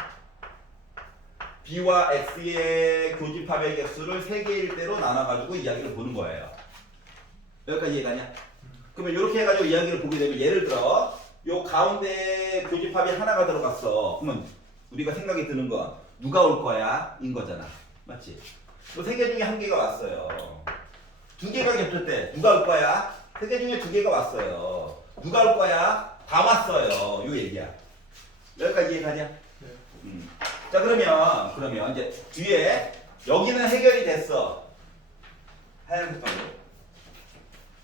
b와 x의 교집합의 개수를 3개일 때로 나눠가지고 이야기를 보는 거예요. 여기까지 이해가냐? 그러면 이렇게 해가지고 이야기를 보게 되면 예를 들어 요 가운데 교집합이 하나가 들어갔어. 그러면 우리가 생각이 드는 건 누가 올 거야? 인 거잖아. 맞지? 뭐 3개 중에 1개가 왔어요. 2개가 겹쳤대. 누가 올 거야? 3개 중에 2개가 왔어요. 누가 올 거야? 다 왔어요. 요 얘기야. 여기까지 이해가냐? 네. 자, 그러면 이제 뒤에 여기는 해결이 됐어. 하얀 색깔로.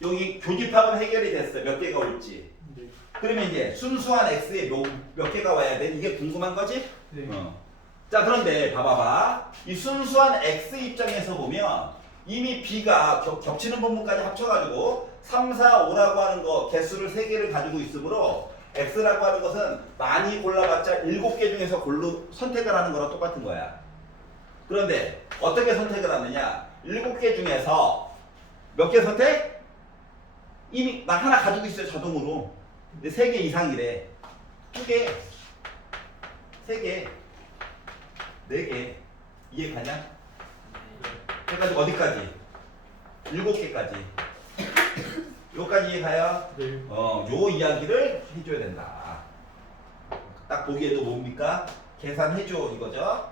여기 교집합은 해결이 됐어. 몇 개가 올지. 네. 그러면 이제 순수한 x에 몇 개가 와야 돼? 이게 궁금한 거지? 네. 자, 그런데 봐봐봐. 이 순수한 x 입장에서 보면 이미 b가 겹치는 부분까지 합쳐가지고 3, 4, 5라고 하는 거 개수를 3개를 가지고 있으므로 x라고 하는 것은 많이 골라봤자 7개 중에서 선택을 하는 거랑 똑같은 거야. 그런데 어떻게 선택을 하느냐? 7개 중에서 몇 개 선택? 이미 나 하나 가지고 있어요, 자동으로. 근데 3개 이상이래. 2개, 3개, 4개. 이해 가냐? 해가지고 어디까지? 7개까지. 요까지 이해 가요? 네. 요 이야기를 해줘야 된다. 딱 보기에도 뭡니까? 계산해줘 이거죠?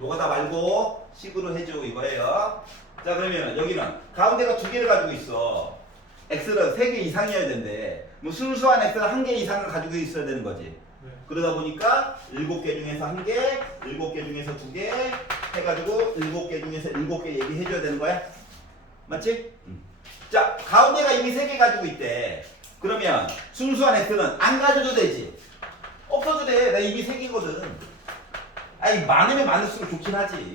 요거다 말고 식으로 해줘 이거예요. 자, 그러면 여기는 가운데가 2개를 가지고 있어. x는 3개 이상이어야 된대. 뭐 순수한 x는 1개 이상을 가지고 있어야 되는 거지. 네. 그러다 보니까 7개 중에서 1개, 7개 중에서 2개 해가지고 7개 중에서 7개 얘기해줘야 되는 거야. 맞지? 자, 가운데가 이미 3개 가지고 있대. 그러면 순수한 x는 안 가져도 되지. 없어도 돼. 나 이미 3개거든. 아니, 많으면 많을수록 좋긴 하지.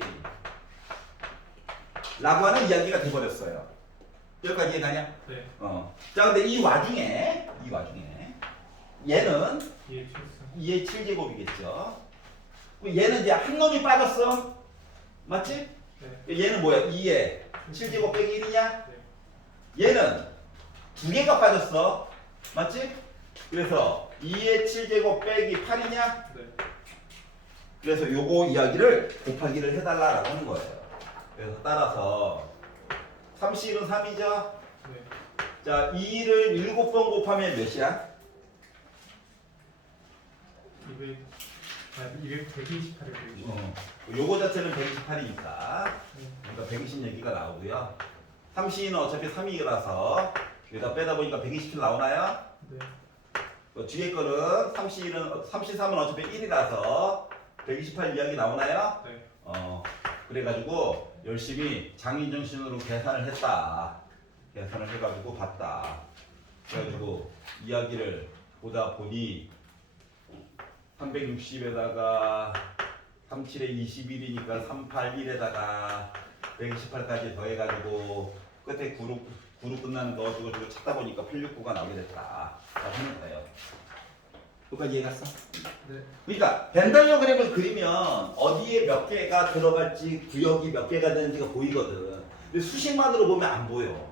라고 하는 이야기가 돼버렸어요. 여기까지 이해가냐? 네. 자, 근데 이 와중에 얘는 예, 실수. 2의 7제곱이겠죠. 얘는 이제 한 놈이 빠졌어. 맞지? 네. 얘는 뭐야? 2의 7제곱 빼기 1이냐? 네. 얘는 2개가 빠졌어. 맞지? 그래서 2의 7제곱 빼기 8이냐? 네. 그래서 요거 이야기를 곱하기를 해달라라고 하는 거예요. 그래서 따라서 3C는 3이죠? 네. 자, 2를 7번 곱하면 몇이야? 128을 요거 자체는 128이니까 그러니까 120 얘기가 나오고요. 3C는 어차피 3이라서 여기다 빼다 보니까 127 나오나요? 네. 뒤에 거는 33은 어차피 1이라서 128 이야기 나오나요? 네. 그래가지고 열심히 장인정신으로 계산을 했다. 계산을 해가지고 봤다. 그래가지고 이야기를 보다 보니 360에다가 37에 21이니까 381에다가 128까지 더해가지고 끝에 9로 끝나는 거 저거 찾다 보니까 869가 나오게 됐다. 라고 하는 거예요. 여기까지 이해갔어? 네. 그러니까 벤 다이어그램을 그리면 어디에 몇 개가 들어갈지 구역이 몇 개가 되는지가 보이거든. 근데 수식만으로 보면 안 보여.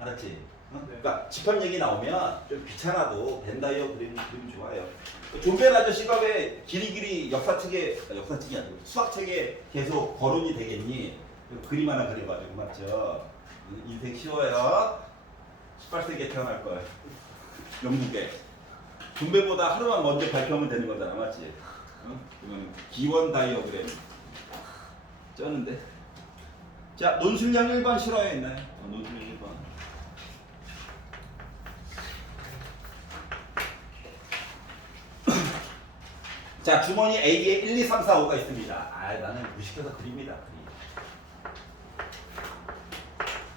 알았지? 어? 네. 그러니까 집합 얘기 나오면 좀 귀찮아도 벤 다이어그램 그림 좋아요. 존 벤 아저씨가 왜 길이길이 역사책이 아니고 수학책에 계속 거론이 되겠니? 그림 하나 그려가지고 맞죠? 인생 쉬워요. 18세기에 태어날 거야. 영국에. 분배보다 하루만 먼저 발표하면 되는 거잖아, 맞지? 응? 그러면 기원 다이어그램 쩌는데. 자, 논술량 1번 실어에 있나요? 논술량 1번. 자, 주머니 A에 1, 2, 3, 4, 5가 있습니다. 나는 무식해서 그립니다.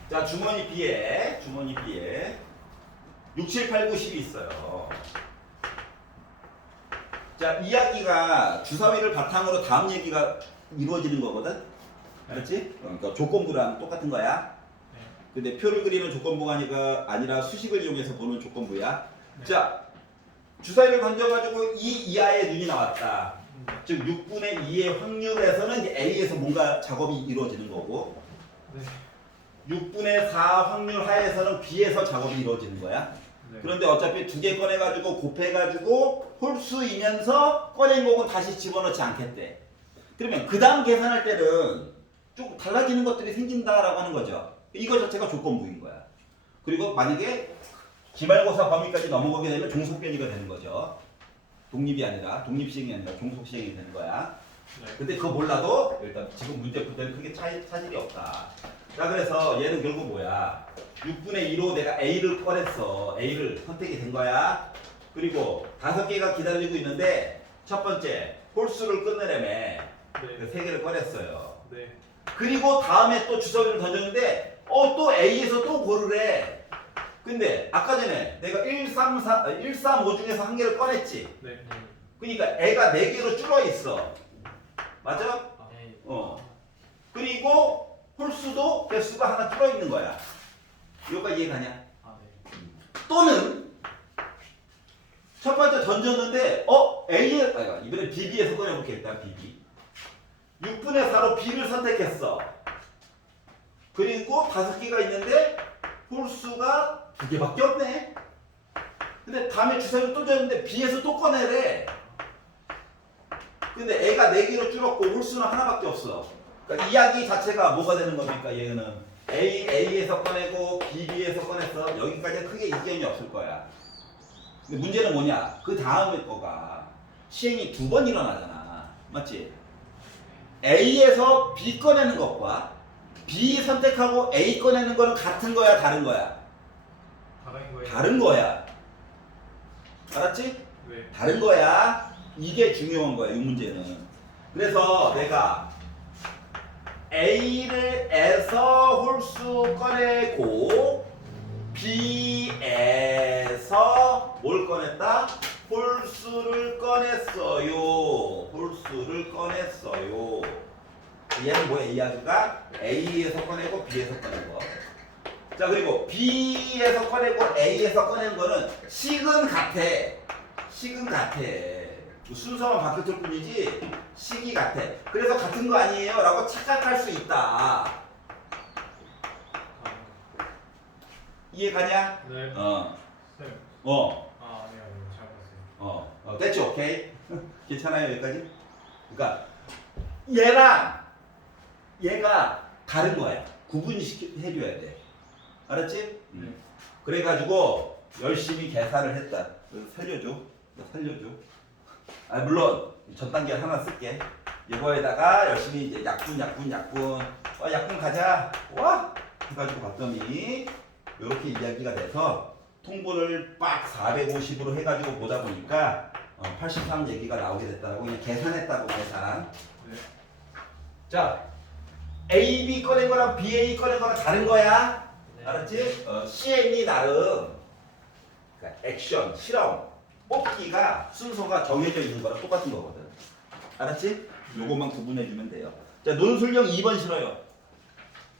자, 주머니 B에 6, 7, 8, 9, 10이 있어요. 자, 이야기가 주사위를 바탕으로 다음 얘기가 이루어지는 거거든? 알았지? 그러니까 조건부랑 똑같은 거야. 네. 근데 표를 그리는 조건부가 아니라 수식을 이용해서 보는 조건부야. 네. 자, 주사위를 던져가지고 2 이하의 눈이 나왔다. 즉 6분의 2의 확률에서는 이제 A에서 뭔가 작업이 이루어지는 거고 네. 6분의 4 확률 하에서는 B에서 작업이 이루어지는 거야. 네. 그런데 어차피 두 개 꺼내가지고 곱해가지고 홀수이면서 꺼낸 거고 다시 집어넣지 않겠대. 그러면 그 다음 계산할 때는 좀 달라지는 것들이 생긴다라고 하는 거죠. 이거 자체가 조건부인 거야. 그리고 만약에 기말고사 범위까지 넘어가게 되면 종속변이가 되는 거죠. 독립시행이 아니라 종속시행이 되는 거야. 네. 근데 그거 몰라도 일단 지금 문제 풀 때는 크게 차질이 없다. 자, 그래서 얘는 결국 뭐야? 6분의 2로 내가 A를 꺼냈어. A를 선택이 된 거야. 그리고 5개가 기다리고 있는데 첫 번째 홀수를 끝내려면 네. 3개를 꺼냈어요. 네. 그리고 다음에 또 주사위를 던졌는데 또 A에서 또 고르래. 근데 아까 전에 내가 1, 3, 5 중에서 한 개를 꺼냈지. 네. 그러니까 애가 4개로 줄어 있어. 맞아? 네. 그리고 홀수도 개수가 하나 줄어 있는 거야. 여기까지 이해가냐? 네. 또는 첫 번째 던졌는데 이번엔 BB에서 꺼내볼게. 일단 BB 6분의 4로 B를 선택했어. 그리고 5개가 있는데 홀수가 2개밖에 없네. 근데 다음에 주사위를 또 줬는데 B에서 또 꺼내래. 근데 애가 4개로 줄었고 홀수는 하나밖에 없어. 그러니까 이야기 자체가 뭐가 되는 겁니까? 얘는 A에서 꺼내고 B에서 꺼냈어. 여기까지는 크게 이견이 없을 거야. 근데 문제는 뭐냐? 그 다음에 거가 시행이 2번 일어나잖아. 맞지? A에서 B 꺼내는 것과 B 선택하고 A 꺼내는 거는 같은 거야, 다른 거야? 다른 거예요. 다른 거야. 알았지? 네. 다른 거야. 이게 중요한 거야, 이 문제는. 그래서 내가 A를 에서 홀수 꺼내고 B에서 뭘 꺼냈다? 홀수를 꺼냈어요. 홀수를 꺼냈어요. 얘는 뭐야? 이 아주가 A에서 꺼내고 B에서 꺼낸 거. 자, 그리고 B에서 꺼내고 A에서 꺼낸 거는 식은 같아. 식은 같아. 순서만 바뀌었을 뿐이지 식이 같아. 그래서 같은 거 아니에요? 라고 착각할 수 있다. 이해가냐? 네. 어. 쌤. 어. 아니요. 잘 봤어요. 됐죠? 오케이? 괜찮아요, 여기까지? 그러니까 얘랑 얘가 다른 거야. 구분해줘야 돼. 알았지? 그래가지고 열심히 계산을 했다. 그래서 살려줘. 너 살려줘. 아 물론 전 단계 하나 쓸게. 이거에다가 열심히 이제 약분 약분 가자. 와 해가지고 봤더니 이렇게 이야기가 돼서 통분을 빡 450으로 해가지고 보다 보니까 83 얘기가 나오게 됐다고 그냥 계산했다고 계산. 네. 자 AB 꺼낸 거랑 BA 꺼낸 거랑 다른 거야. 네. 알았지? CN이 나름 그러니까 액션, 실험, 뽑기가 순서가 정해져 있는 거랑 똑같은 거거든. 알았지? 요것만 구분해주면 돼요. 자, 논술형 2번 싫어요.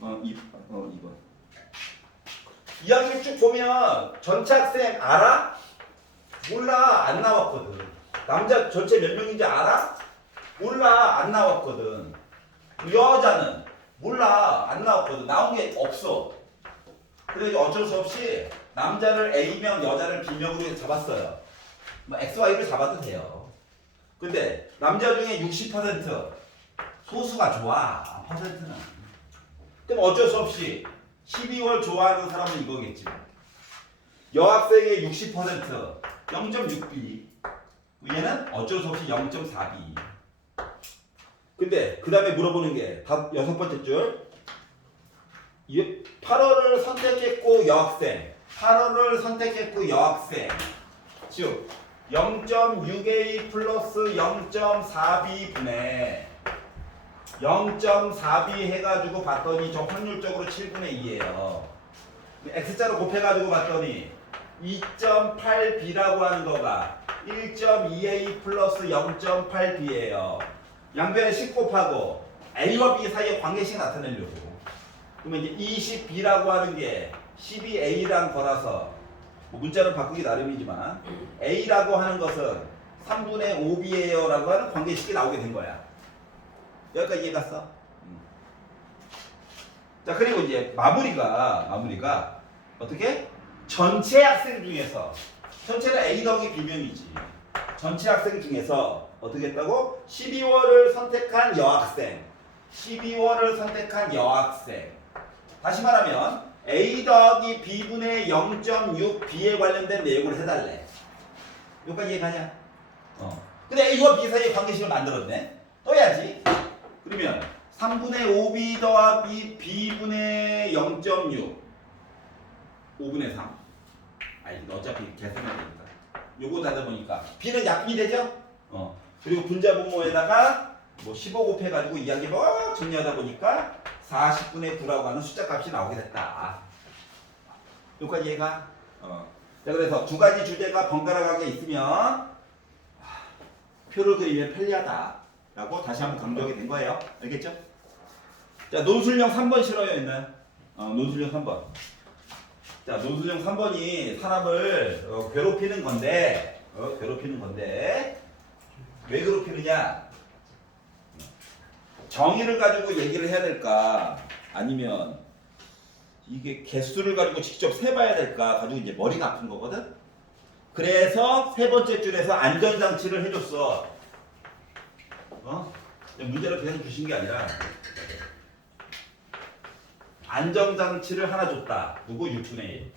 2번. 이야기를 쭉 보면 전체 학생 알아? 몰라. 안 나왔거든. 남자 전체 몇 명인지 알아? 몰라. 안 나왔거든. 여자는 몰라. 안 나왔거든. 나온 게 없어. 그래서 어쩔 수 없이 남자를 A명, 여자를 B명으로 잡았어요. 뭐 XY를 잡아도 돼요. 근데 남자 중에 60% 소수가 좋아. 퍼센트는. 그럼 어쩔 수 없이 12월 좋아하는 사람은 이거겠지. 여학생의 60% 0.6B. 얘는 어쩔 수 없이 0.4B. 근데 그 다음에 물어보는 게 여섯 번째 줄. 8월을 선택했고 여학생. 8월을 선택했고 여학생. 즉 0.6A 플러스 0.4B 분의 0.4B 해가지고 봤더니 저 확률적으로 7분의 2예요. X자로 곱해가지고 봤더니 2.8B라고 하는 거가 1.2A 플러스 0.8B예요. 양변에 10 곱하고 A와 B 사이의 관계식 나타내려고. 그러면 이제 20B라고 하는 게 12A랑 걸어서 뭐 문자는 바꾸기 나름이지만 A라고 하는 것은 3분의 5B예요 라고 하는 관계식이 나오게 된 거야. 여기까지 이해 갔어? 자 그리고 이제 마무리가 어떻게? 전체 학생 중에서 전체는 A 더하기 B명이지. 전체 학생 중에서 어떻게 했다고? 12월을 선택한 여학생. 12월을 선택한 여학생. 다시 말하면 A 더하기 B분의 0.6B에 관련된 내용을 해달래. 여기까지 이해가냐? 근데 A와 B 사이의 관계식을 만들었네. 떠야지. 그러면 3분의 5B 더하기 B분의 0.6 5분의 3. 아니 어차피 계산해야 되니까. 요거 하다 보니까 B는 약분이 되죠? 그리고 분자 분모에다가 뭐 15 곱해가지고 이야기 막 정리하다 보니까 40분의 9라고 하는 숫자 값이 나오게 됐다. 여기까지 이해가? 자 그래서 두 가지 주제가 번갈아가게 있으면 표를 그리면 편리하다라고 다시 한번 강조하게 된 거예요. 알겠죠? 자 논술형 3번 싫어요 있나요? 논술형 3번. 자 논술형 3번이 사람을 괴롭히는 건데 왜 괴롭히느냐? 정의를 가지고 얘기를 해야 될까? 아니면 이게 개수를 가지고 직접 세봐야 될까? 가지고 이제 머리가 아픈 거거든? 그래서 세 번째 줄에서 안전장치를 해줬어. 문제를 계속 주신 게 아니라 안전장치를 하나 줬다. 누구? 6분의 1.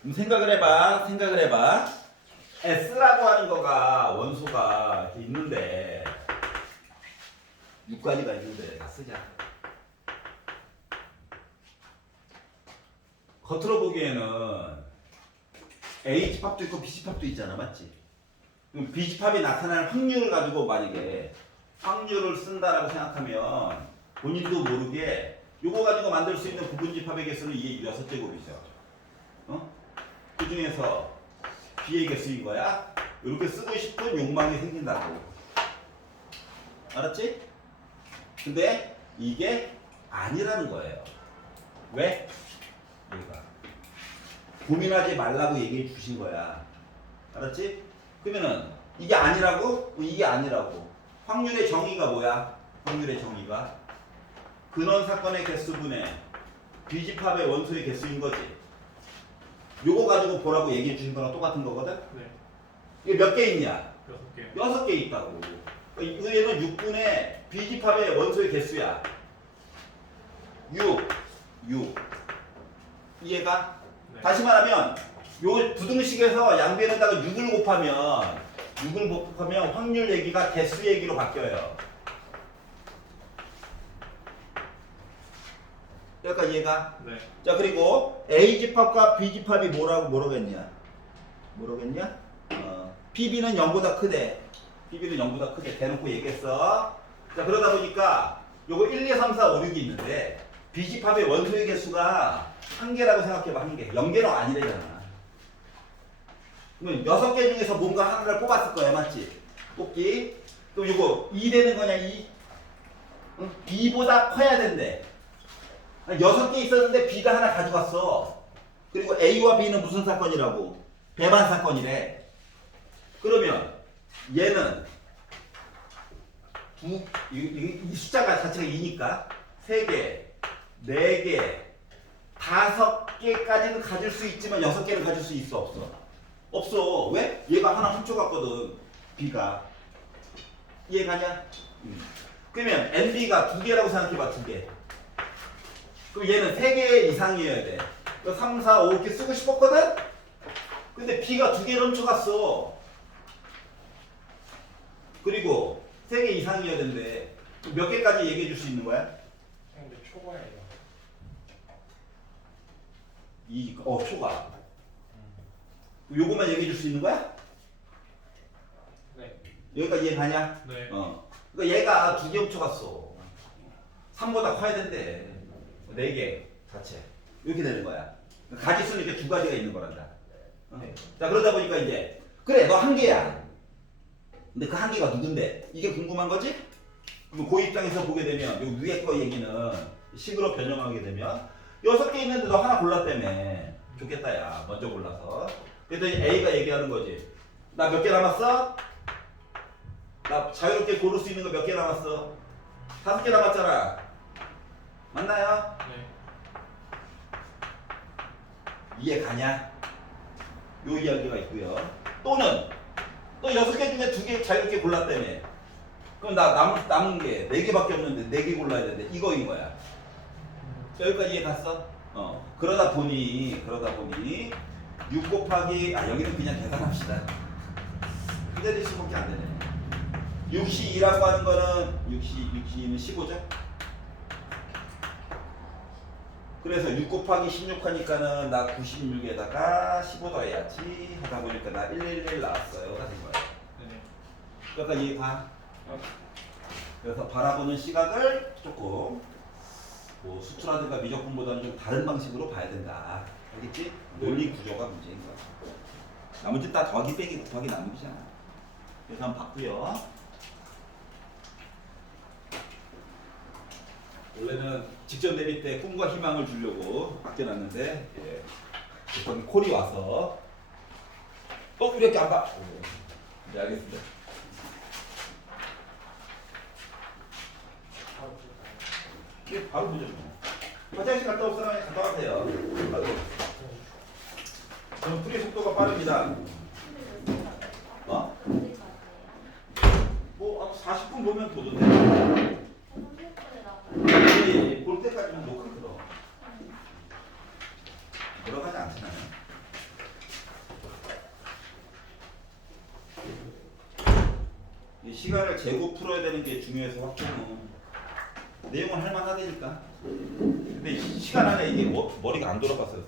그럼 생각을 해봐. S라고 하는 거가 원소가 이렇게 있는데 6가지가 있는데 쓰자. 겉으로 보기에는 A 집합도 있고 B 집합도 있잖아, 맞지? 그럼 B 집합이 나타날 확률을 가지고 만약에 확률을 쓴다라고 생각하면 본인도 모르게 요거 가지고 만들 수 있는 부분 집합의 개수는 2의 6제곱이죠. 그 중에서 B의 개수인 거야. 이렇게 쓰고 싶은 욕망이 생긴다고. 알았지? 근데 이게 아니라는 거예요. 왜? 얘가 고민하지 말라고 얘기해 주신 거야. 알았지? 그러면은 이게 아니라고? 이게 아니라고. 확률의 정의가 뭐야? 확률의 정의가 근원 사건의 개수분의 비집합의 원소의 개수인 거지. 요거 가지고 보라고 얘기해 주신 거랑 똑같은 거거든? 네. 이게 몇 개 있냐? 6개. 6개 있다고. 얘는 6분의 B집합의 원소의 개수야. 6. 이해가? 네. 다시 말하면 요 부등식에서 양변에다가 6을 곱하면 확률 얘기가 개수 얘기로 바뀌어요. 여기까지 이해가? 네. 자, 그리고 A집합과 B집합이 뭐라고 했냐? PB는 0보다 크대. PB는 0보다 크대. 대놓고 얘기했어. 자, 그러다 보니까 요거 1, 2, 3, 4, 5, 6이 있는데 B집합의 원소의 개수가 1개라고 생각해봐. 1개. 0개는 아니래잖아. 그러면 6개 중에서 뭔가 하나를 뽑았을 거야. 맞지? 뽑기. 그럼 요거 2 되는 거냐? 2? 응? B보다 커야 된대. 6개 있었는데 B가 하나 가져갔어. 그리고 A와 B는 무슨 사건이라고? 배반 사건이래. 그러면 얘는 이 숫자가 자체가 2니까 3개, 4개, 5개까지는 가질 수 있지만 6개는 가질 수 있어? 없어? 없어. 왜? 얘가 하나 훔쳐갔거든. B가. 이해가냐? 그러면 NB가 2개라고 생각해봐. 2개. 그럼 얘는 3개 이상이어야 돼. 3, 4, 5 이렇게 쓰고 싶었거든? 근데 B가 2개를 훔쳐갔어. 그리고 3개 이상이어야 된대. 몇 개까지 얘기해 줄 수 있는 거야? 근데 초과예요. 초과. 요것만 얘기해 줄 수 있는 거야? 네. 여기까지 이해가냐? 네. 그러니까 얘가 2개 훔쳐갔어. 3보다 커야 된대. 4개 자체. 이렇게 되는 거야. 가지수는 이렇게 2가지가 있는 거란다. 네. 자, 그러다 보니까 이제 그래, 너 1개야. 근데 그 1개가 누군데? 이게 궁금한 거지? 그럼 그 입장에서 보게 되면 요 위에 거 얘기는 식으로 변형하게 되면 6개 있는데 너 하나 골랐다며. 좋겠다 야. 먼저 골라서. 그랬더니 A가 얘기하는 거지. 나 몇 개 남았어? 나 자유롭게 고를 수 있는 거 몇 개 남았어? 5개 남았잖아. 맞나요? 네. 이해 가냐? 요 이야기가 있고요. 또는 또 6개 중에 2개 자유롭게 골랐다며. 그럼 나 남은 게 4개밖에 없는데 4개 골라야 되는데 이거인 거야. 여기까지 이해 갔어? 그러다 보니 6 곱하기 여기는 그냥 계산합시다. 그대로 15개 안 되네. 62라고 하는 거는 62는 15죠? 그래서 6 곱하기 16 하니까는 나 96에다가 15 더해야지 하다 보니까 나 111 나왔어요. 같은 거야. 네. 여기까지 이해 가? 그래서 바라보는 시각을 조금 뭐 수투라든가 미적분보다는 좀 다른 방식으로 봐야 된다. 알겠지? 논리 구조가 문제인 거야. 나머지 다 더하기 빼기 곱하기 나누기잖아. 그래서 한번 봤고요. 원래는 직전 대비 때 꿈과 희망을 주려고 바뀌어놨는데 거기 콜이 와서 이렇게 안 봐. 네, 알겠습니다. 이게 바로 보죠. 화장실 갔다 올 사람이 갔다 와세요. 저는 풀이 속도가 빠릅니다. 뭐 40분 보면 도던데. 볼 때까지는 녹화 들어. 들어가지 않잖아요. 이 시간을 재고 풀어야 되는 게 중요해서 확정은 내용은 할만하다니까. 근데 시간 안에 이게 머리가 안 돌아갔어요.